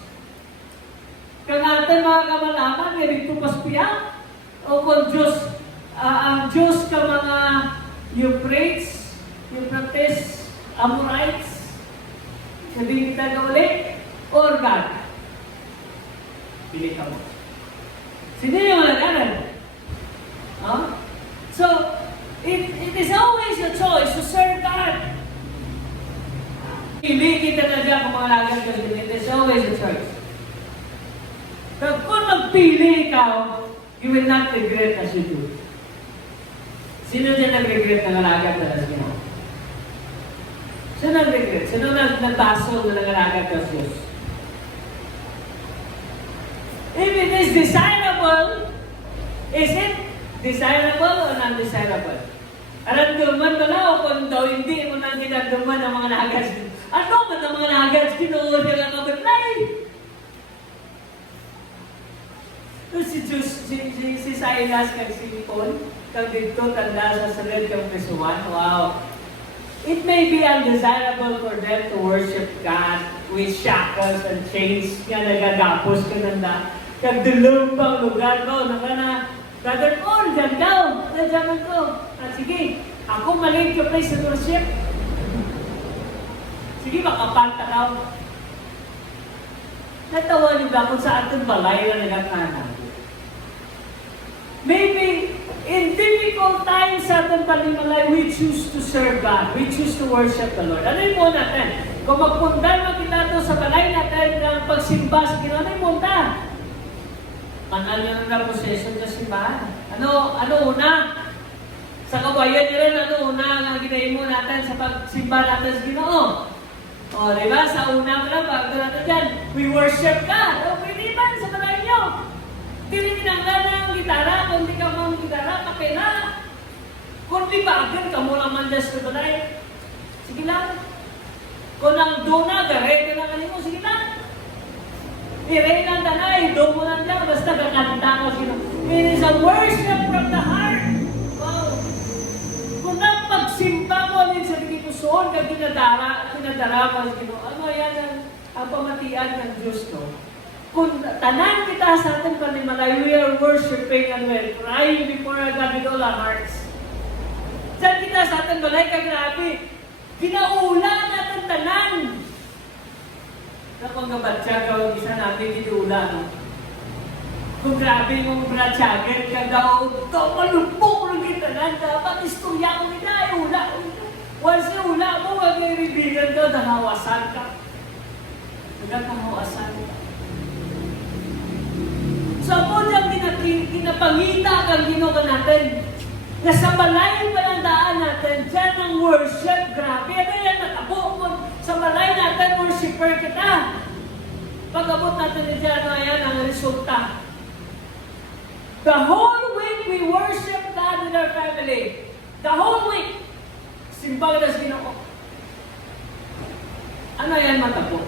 Kagatan mga kamalaman, may ritupas piya. O kung Diyos, ang Diyos ka mga Euphrates, Amorites, sabihin kita na ulit, or God. Pili ka mo. Sino yung malalaman? Huh? So, it is always a choice to serve God. Pili kita na dyan kung mga lagan kasi it is always a choice. Kung magpili ikaw, you will not regret as you do. Sino dyan nag-regret ng alagat na sa Ginoo? Sino nag-regret? Sino nagbaso na nag-alagat na sa Diyos? If it is desirable, is it desirable or non-desirable? Aranduman mo na o kung daw hindi mo nang ginagduman ng mga nagas. Ano ba ng mga nagas? Kinuha nila kabatlay. Si Silas kag si Paul, kag dito tanda sa salid kang Pesuan, wow. It may be undesirable for them to worship God with shackles and chains nga nagagapos ka nanda. Kag dulong pang lugar ko, na Brother Paul, dyan daw, nadyaman ko. At sige, ako maliit ka place sa worship. Sige, makapanta daw. Natawa niyo ba kung sa ating balay na nagkakanan? Maybe in difficult times sa ating panimalay, we choose to serve God. We choose to worship the Lord. Ano yung po natin? Kung magpundan mo kita to sa balay natin ng pagsimba sa Ginoo, ano yung punta? Ano na proseso sa simbahan? Ano una? Sa kabayan niya rin, ano una ang ginahin mo natin sa pagsimba natin sa Ginoo? O, diba? Sa una mo lang, bago natin dyan, we worship God. O, pwede ba sa balay niyo? Hindi rin kinanglan ng gitara, kung di ka mga gitara, kapela. Kung di bagan ka mo lang man dyan sa balay. Sige lang. Kung ang dona, garet ka na kanimo, sige lang. I-ray lang tanay, doon mo lang lang, basta kakanta ko sino. It is a worship from the heart. Wow. Kung pagsimba mo din sa Pilipusoon, kag pinadara mo sa Ginoo, ano yan ang pamatian ng Diyos, no? Kung tanan kita sa ating panimalay, we are worshiping and we are crying before our God with all our hearts. Diyan kita sa ating balay, kagrabe, ginaula natin tanan. Kapag nabatsa ka, isa natin inuula, no? Kung grabe mong bratsaget ka daw, ito, malupok ng kita na, dapat istorya ko nila, iula. Once iula mo, wag i-revealan ka, nahawasan ka. Nagkakahawasan ka. So, po niyang kinapangita kang Ginoo natin, na sa balay pa ng daan natin, dyan ang worship, grabe. Ano yan, natabo mo, sa balay natin, worshiper kita. Pag-abot natin dyan, ano yan ang resulta. The whole week, we worship God with our family. The whole week. Simbang na Ginoo. Ano yan matabo?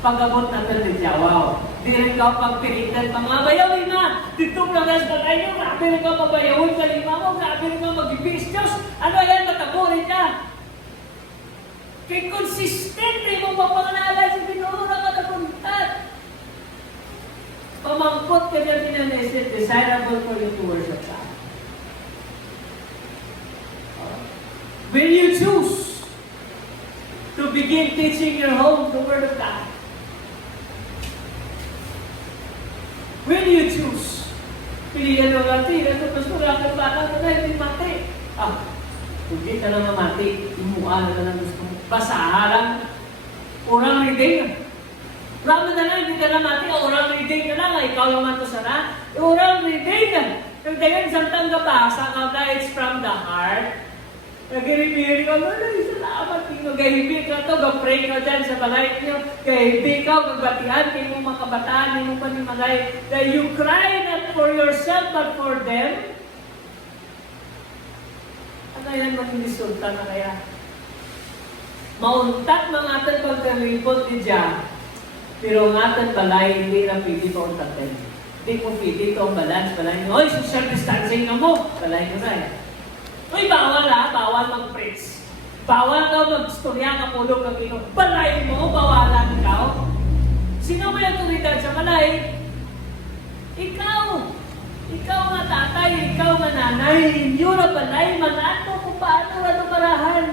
Pag-abot natin dyan, wow. Di rin ka pagpilitan pa mga bayawin na. Dito lang sa balay nyo, grabe rin ka pabayawin ka lima mo, grabe rin ka mag-ibis Diyos. Ano yan, matabo rin ka. Kay consistent mo mapangalaga sa Ginoo na kadapuntat. Pamangkot ka na pinanesit, desirable for you to worship God. Will you choose to begin teaching your home the Word of God? Will you choose? Pilihan mo natin, ito pastor, ako baka na hindi mati. Hindi ka lang mati, imuha na lang gusto mo. Basahan, orang reading. Rama na lang, hindi ka lang mati, orang reading ka lang, ikaw lang man to sana. Orang reading. Yung ganyan, isang tanggabasa ka na, it's from the heart. Nag-repeat ka, salamat, gahibig ka to, ga-pray ka dyan sa balay niyo, gahibig ka, magbatihan, kayo mong makabataan, kayo mong panimalay, that you cry not for yourself, but for them. Ano yan maging resulta na kaya? Mauntat mga ating pagkaripot ni Diya, pero ang ating balay, hindi na pwede pa untatin. Hindi mo pwede ito ang balance, balay nyo, oy, social distancing na mo, balay nyo na eh. Uy, bawal bawal mag-preach. Bawal ka mag-storya, kapulog ng Ginoo. Balay mo, bawalan ikaw. Sino may otoridad sa balay? Ikaw. Ikaw nga tatay, ikaw nga nanay. Inyo na balay, manato kung paano na parahan.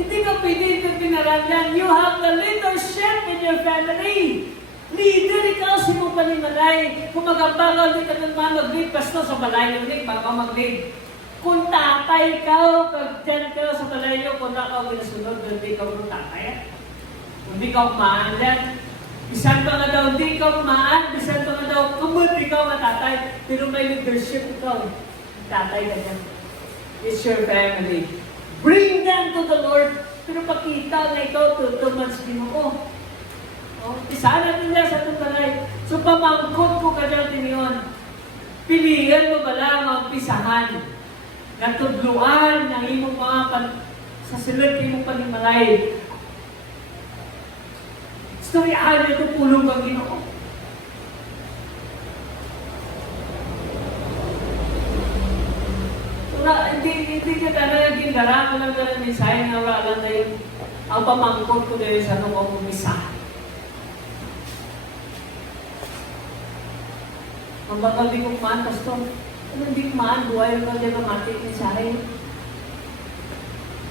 Hindi ka pwede ito pinarangan. You have the leadership in your family. Leader ikaw, sino panimalay. Kung magambagaw, di ka naman mag-lead. Pastor, sa balay yung lead, baka mag-lead. Kung tatay ikaw, pag dyan ka sa balay yung, kung nakaw ginasunod, hindi ka kung tatay. Hindi ka umaan dyan. Bisan pa nga daw, hindi ka umaan. Bisan pa nga daw, kumot ikaw matatay. Pero may leadership ikaw. Tatay ka dyan. It's your family. Bring them to the Lord. Pero pakita na ikaw, tutumans Ginoo. Isa natin niya sa itong balay. So, pamangkot ko ka dyan tiniyon. Pilihan mo ba lang ang pisahan? Natudluan ng imong mga sa silid imong panimalay. Storyahan na itong pulong ng Ginoo. Hindi ka talaga gindara ko lang ka ng mensahe na wala na yun. Ang pamangkot ko dahil sa nung umisa. Ang bakal di kong maan, pastor. Ano hindi maan, buhay ko dyan ang mati ni Sahay.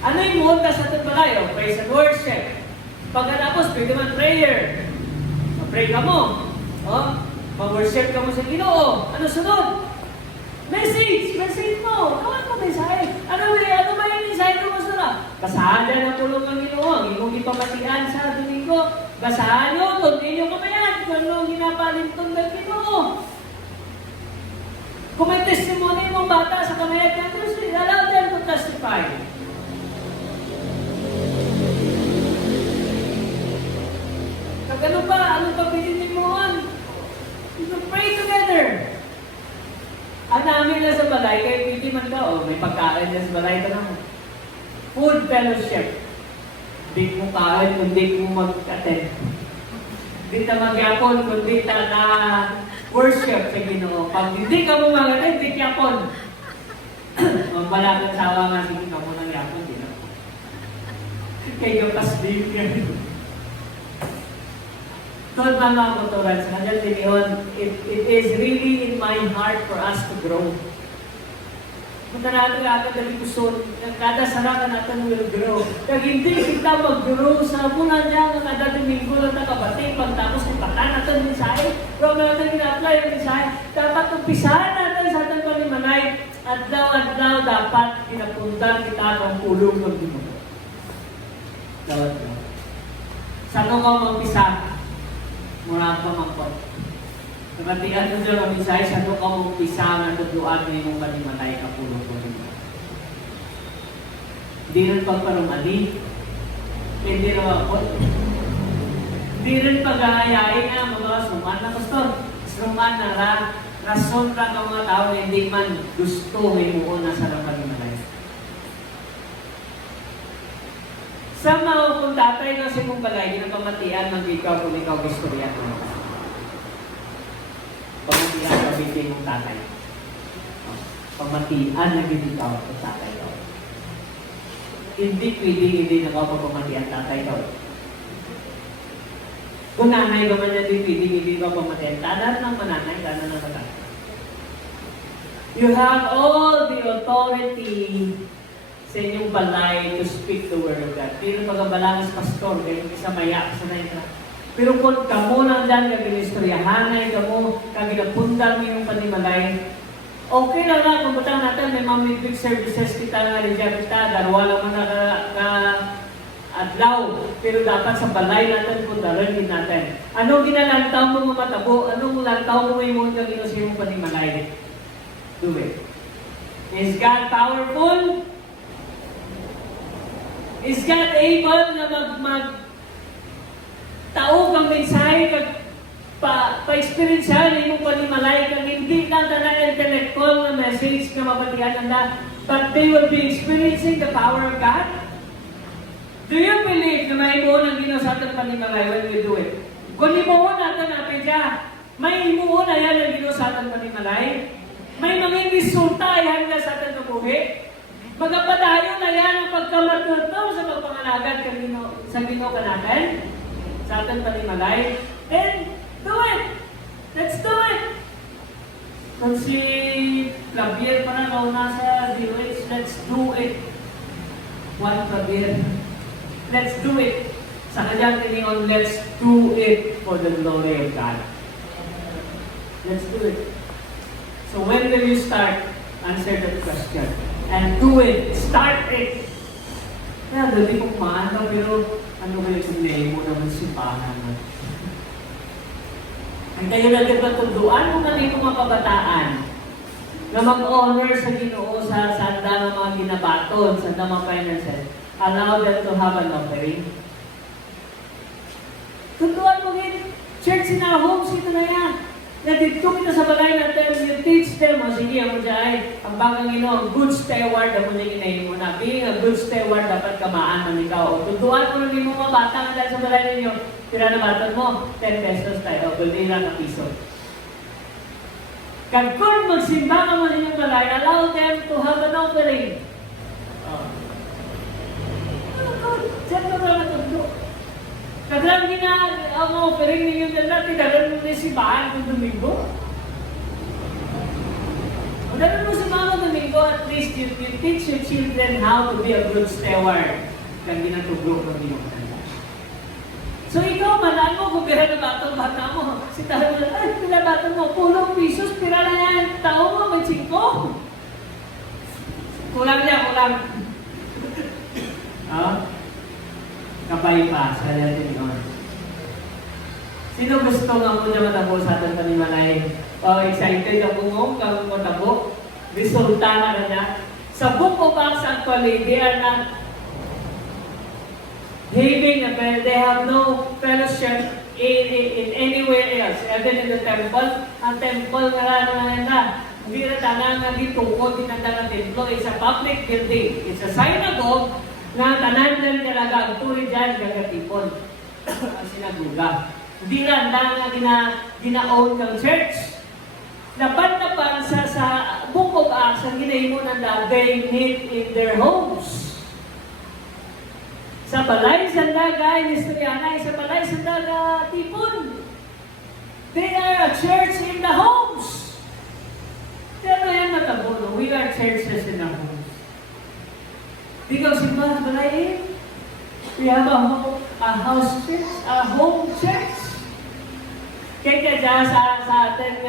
Ano yung muhod ka sa itong balay? Praise and worship. Pagkatapos, pwede man prayer. Mag-pray ka mo. Mag-worship ka mo sa Ginoo. Ano sunod? Message! Message mo! Kawan mo mensahe. Ano ba yung mensahe ko mo sunod? Basahan dyan ang tulong ng Ginoo. Ang imong ipamatian sa Domingo. Basahan nyo, tundin nyo kamayan. Kung ano ginapalintong ng Ginoo. Kung may testimony mong bata sa kamayan ng Diyos, allow them to testify. Kag ano ba? Ano ba pinili mo? You pray together. Ang namin na sa balay, kaya pwede man ka, may pagkain na sa balay ka naman. Food fellowship. Di mo kain, kundi mo mag-attend. Di ta magyapon, kundi ta na worship sa Ginoo. Pag hindi ka mo mag-attend, di yapon. Magbalakang sawa nga, sige ka mo nang yapon, di na. Kaya kapas din yan. So, mga motoran, sa kanyang tiniyon, it is really in my heart for us to grow. Kung natin agad na gusto, kada sarakan natin will grow. Kaya hindi kita mag-grow sa mula niya, kada Domingo lang nakabating, pagtapos ng patan natin mensahe, pero natin ina-apply ang mensahe, dapat umpisahan natin sa ating panimanay, adlaw-adlaw dapat pinapunta kita ng pulong ng Ginoo. Adlaw-adlaw. Sa nung ka mag-umpisa, mura ka mangkot. Nagatian mo dyan ang mensahe, sa nung ka mag-umpisa na tuduan mo yung panimanay ka pulong ng Ginoo. Hindi rin pagparumali, hindi rin makakot. Hindi rin pag-aayain nga mga suman na pastor. Suman na rason ka ng mga tao na hindi man gusto may muon na sa panimanay. Sa mga kung tatay na si mong balay, ginapamatian ng ikaw kung ikaw gusto yan. Pamatian ka binti mong tatay. Pamatian na ikaw kung tatay ko. hindi pwedeng hindi nakapapamati ang tatay ko. Kung nanay ka man yan, hindi pwedeng hindi nakapapamati ang tanan ng mananay, tanan ng tatay. You have all the authority sa inyong balay to speak the word of God. Pero pagkabalangas pastor, kayo isa mayak sa na. Pero kung kamo lang dyan, kaginistoryahanay, kamo, kaginapundan mo yung panimalay, okay lang na, kung butang natin, may mga big services kita nga rin dyan kita, darwa lang man na adlaw. Pero dapat sa balay natin, kung daragin natin. Anong ginalantaw mo matabo? Anong lantaw mo may mga kaginos yung panimalay? Do it. Is God powerful? Is God able na taog ang mensahe kag pa-experiencehan imong panimalay kag hindi lang na intellectual na message na mabatihan na, but they will be experiencing the power of God? Do you believe na may imuon ang Ginoo sa atong panimalay when we do it? Kung imuon natin na pedya, may imuon na yan ang Ginoo sa atong panimalay? May mga resulta yan na sa atong kabuhi? Magapadayon na yan ang pagkamatuto sa pagpangalagan sa Ginoo ka natin, sa ating panimalay, then do it! Let's do it! Kung si Clavier pa na nasa DOH, let's do it! Juan Clavier, let's do it! Sa kanyang tiningon, let's do it for the glory of God. Let's do it. So when will you start? Answer that question. And do it. Start it. Kaya dati kong maano, pero ano ba yung sinay mo naman simbahan mo? Ang kayo na tunduan mo na rin mga kabataan na mag-honor sa Ginoo sa sanda ng mga ginabaton, sa mga finances. Allow them to have an offering. Tunduan mo rin. Church in our homes, ito na yan. Dito kita sa balay natin, you teach them, sige, ako dyan, ang bagang ino, good steward, ako niya ginahin mo na. Being a good steward, dapat kamaan man ikaw. Tunduan mo rin mo mga bata nga dahil sa balay ninyo, tira na batan mo, 10 pesos tayo, gulira na piso. Kung magsimba ka mo ninyong balay, allow them to have an offering. Diyan ka ba natundo? Kadang ang offering ninyo na tidagan mo na si Bahan ng Domingo. Kung dagan mo si Bahan ng Domingo, at least you teach your children how to be a good steward. Kang ginatugro ng inyong kanya. So ikaw, malaan mo, kung pira na bata mo, si tahan mo, ay, pira bata mo, 10 pesos, pira na yan, tao mo, may 5. Kulang niya, kulang. Kapay pa, sa natin yun. Sino gusto nga mo niya matabo sa ating panimalay? Excited ako mo, kang matabo. Resulta na niya. Sa Book of Acts actually, they are not having a they have no fellowship in anywhere else, even in the temple. Ang temple nga na hindi na tanang nga gitukod, tinanda ng templo. It's a public building. It's a synagogue na tanan din talaga ang turi dyan, gagatipon. Ang sinaguga. Hindi lang nga gina-own ng church. Napan sa Book of Acts, ang ginahimo ng they meet in their homes. Sa balay, sandaga, inistoryanay, sa balay, sandaga, tipon. They are a church in the homes. Pero yan matabo, no? We are churches in the homes. Because in mga balay, we have a house church, a home church. Kaya dyan sa ating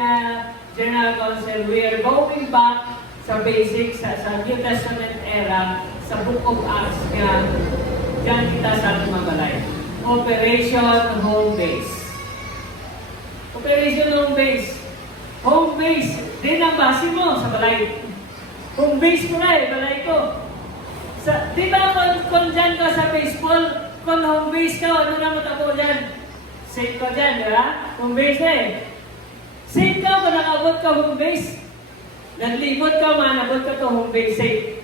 General Council, we are going back sa basics, sa New Testament era, sa Book of Acts, dyan kita sa ating mga balay. Operation Home Base. Operation Home Base. Home base. Din ang base mo sa balay. Home base ko na balay ko. Di ba kung dyan ka sa baseball, kung home base ka, ano na matabo dyan? Safe ka dyan, di ba? Home base Safe ka kung nakabot ka home base. Naglibot ka, manabot ka to home base, safe.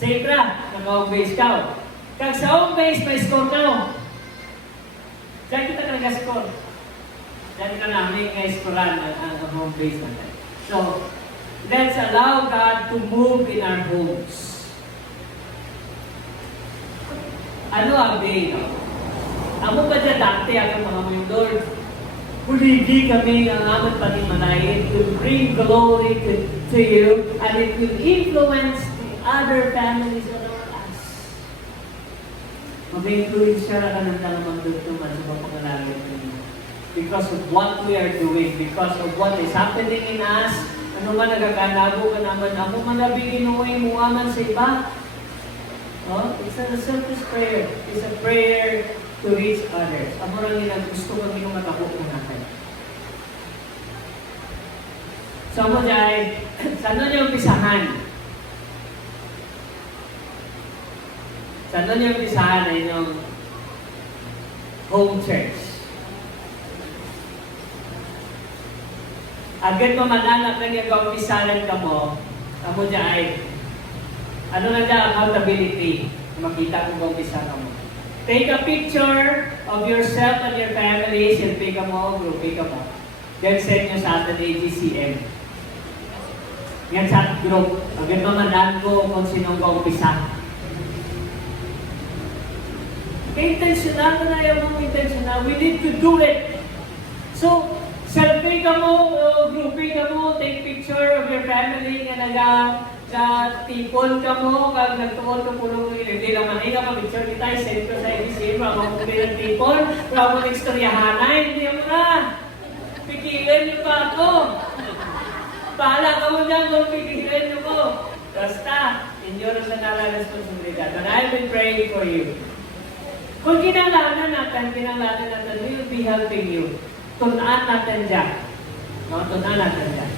Safe ra, naka-home base ka. Kag sa home base, may score ka. Diyan kita nag-score. Diyan ka namin nga-scorean ang home base natin. So, let's allow God to move in our homes. Ano abi? Amo ba dyan dati ako mga mga Lord? Puligi kami ang aming panimalay. It will bring glory to you and it will influence the other families around us. Mag-influence siya na ng talamang naman sa pagkakalagay ninyo. Because of what we are doing, because of what is happening in us, ano man nagkakanabo ka naman, ako man nabigin mo ay muwaman sa iba. Oh, it's a selfish prayer. It's a prayer to reach others. Amo lang yung gusto kong inumatako ko natin. So mo dyan, saan niyo umpisahan? Saan niyo umpisahan ay yung home church? Agad mo mananak na yung umpisahan ka mo, amo dyan, ano na dyan, accountability. Makita kung umpisa ka mo. Take a picture of yourself and your family, selfie ka mo, groupie ka mo. Then send nyo sa atin AGCM. Yan sa group. Agad mamanan ko kung sinong umpisa. Intentional na yung mga intentional. We need to do it. So, selfie ka mo, groupie ka mo, take picture of your family na tipon ka mo, kag nagtuon ka pulong hindi naman ka picture kita, send ko sa ABC, mga kung ng tipon, mga kung istoryahanay, hindi mo na. Pikilan niyo pa ako. Bahala ka mo dyan kung pikilan niyo ko. Basta, inyo rin na nala responsibilidad. And I've been praying for you. Kung kinalanan natin, we will be helping you. Tunaan natin dyan. No, tunaan natin dyan.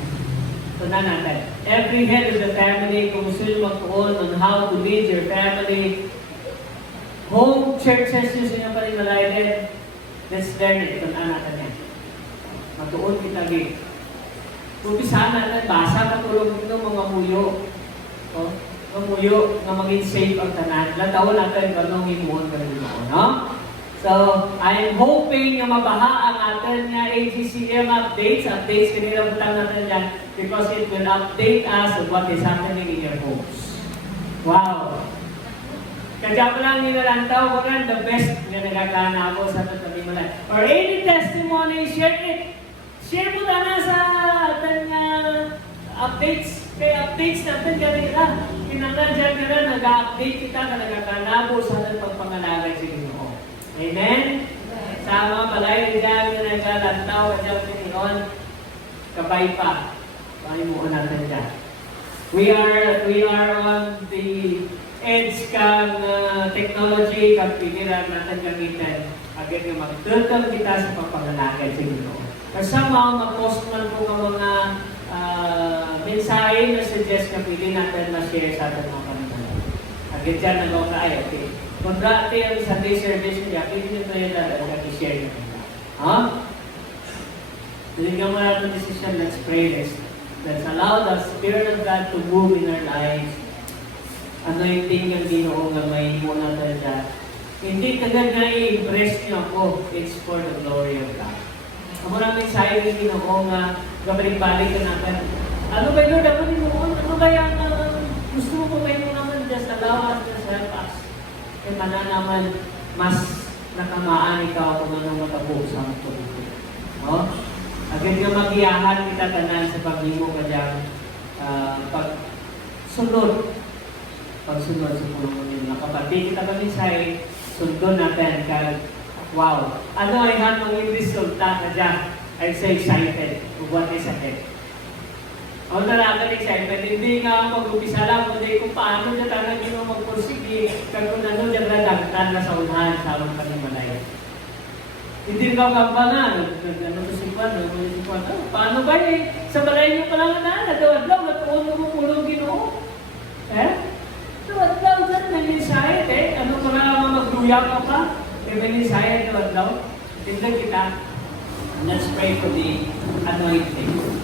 Tunaan natin. Every head of the family, kung gusto nyo magtuon on how to lead your family, home churches yung sinyong paninalayan, let's learn it. Tunaan natin yan. Matuon kita rin. Umpisahan natin, basa katulong nito mga muyo. O, mga muyo na maging safe ang tanan. Lataon natin kung himuon ka rin ako, no? So, I'm hoping na mabaha ang atin nga AGCM updates. Updates kanila butang natin yan because it will update us of what is happening in your homes. Wow! Kaya pa lang nilalantaw ko rin the best na nagkakana ako sa tabi mo lang. Or any testimony, share it. Share mo na sa ating updates. Kaya updates natin kanila. Kinanglan dyan nila, nag-update kita na nagkakanabo sa ating pagpangalagay sa Ginoo. Amen? Sama balay dyan na nagkalantaw at dyan pinihon, kabay pa. Pahimuon natin dyan. We are on the edge kang technology, kang pilihan natin gamitin. Agad nga magtutul kita sa pagpangalagay sa Ginoo. Kasama, mag-post man po ng mga mensahe na suggest na pili natin na share sa ating mga panaman. Agad dyan nagawa ka ay, okay. Kung dati ang Sunday service niya, pili nyo tayo na i-share nyo. Ha? Tinigyan mo natin decision, let's pray this. Let's allow the Spirit of God to move in our lives. Anointing yung Ginoo nga may muna tayo dyan. Hindi kagad na i-impress nyo ako. It's for the glory of God. Ang mga mensahe ng Ginoo nga gabalik-balik ka natin. Ano ba yun? Ano ba yung gusto mo kung kayo naman just allow us, just help us. Kaya mana naman mas nakamaan ikaw kung ano matabo sa mga pagkakas. No? Agad nga magiyahan kita tanan sa paglimo ka dyan. Pagsunod sa pulong nila. Kapatid kita kami sa'yo, sundon natin ka, wow. Ano ay maging resulta ka dyan? I'm so excited for what is ahead. Ako talaga excited. Hindi nga ako mag-upisa lang, kundi kung paano na talaga hindi mo magpursige, kung ano dyan na dagtan na sa unahan sa amang panimalay. Hindi ka kampangan, paano ba eh? Sa balay mo pa lang na, nagawad-law, natuon mo pulong Ginoo. Nagawad-law dyan, may mensahe eh. Ano pa nga magduya ka pa? May mensahe, nagawad-law. Tingnan kita. Let's pray for the anointing.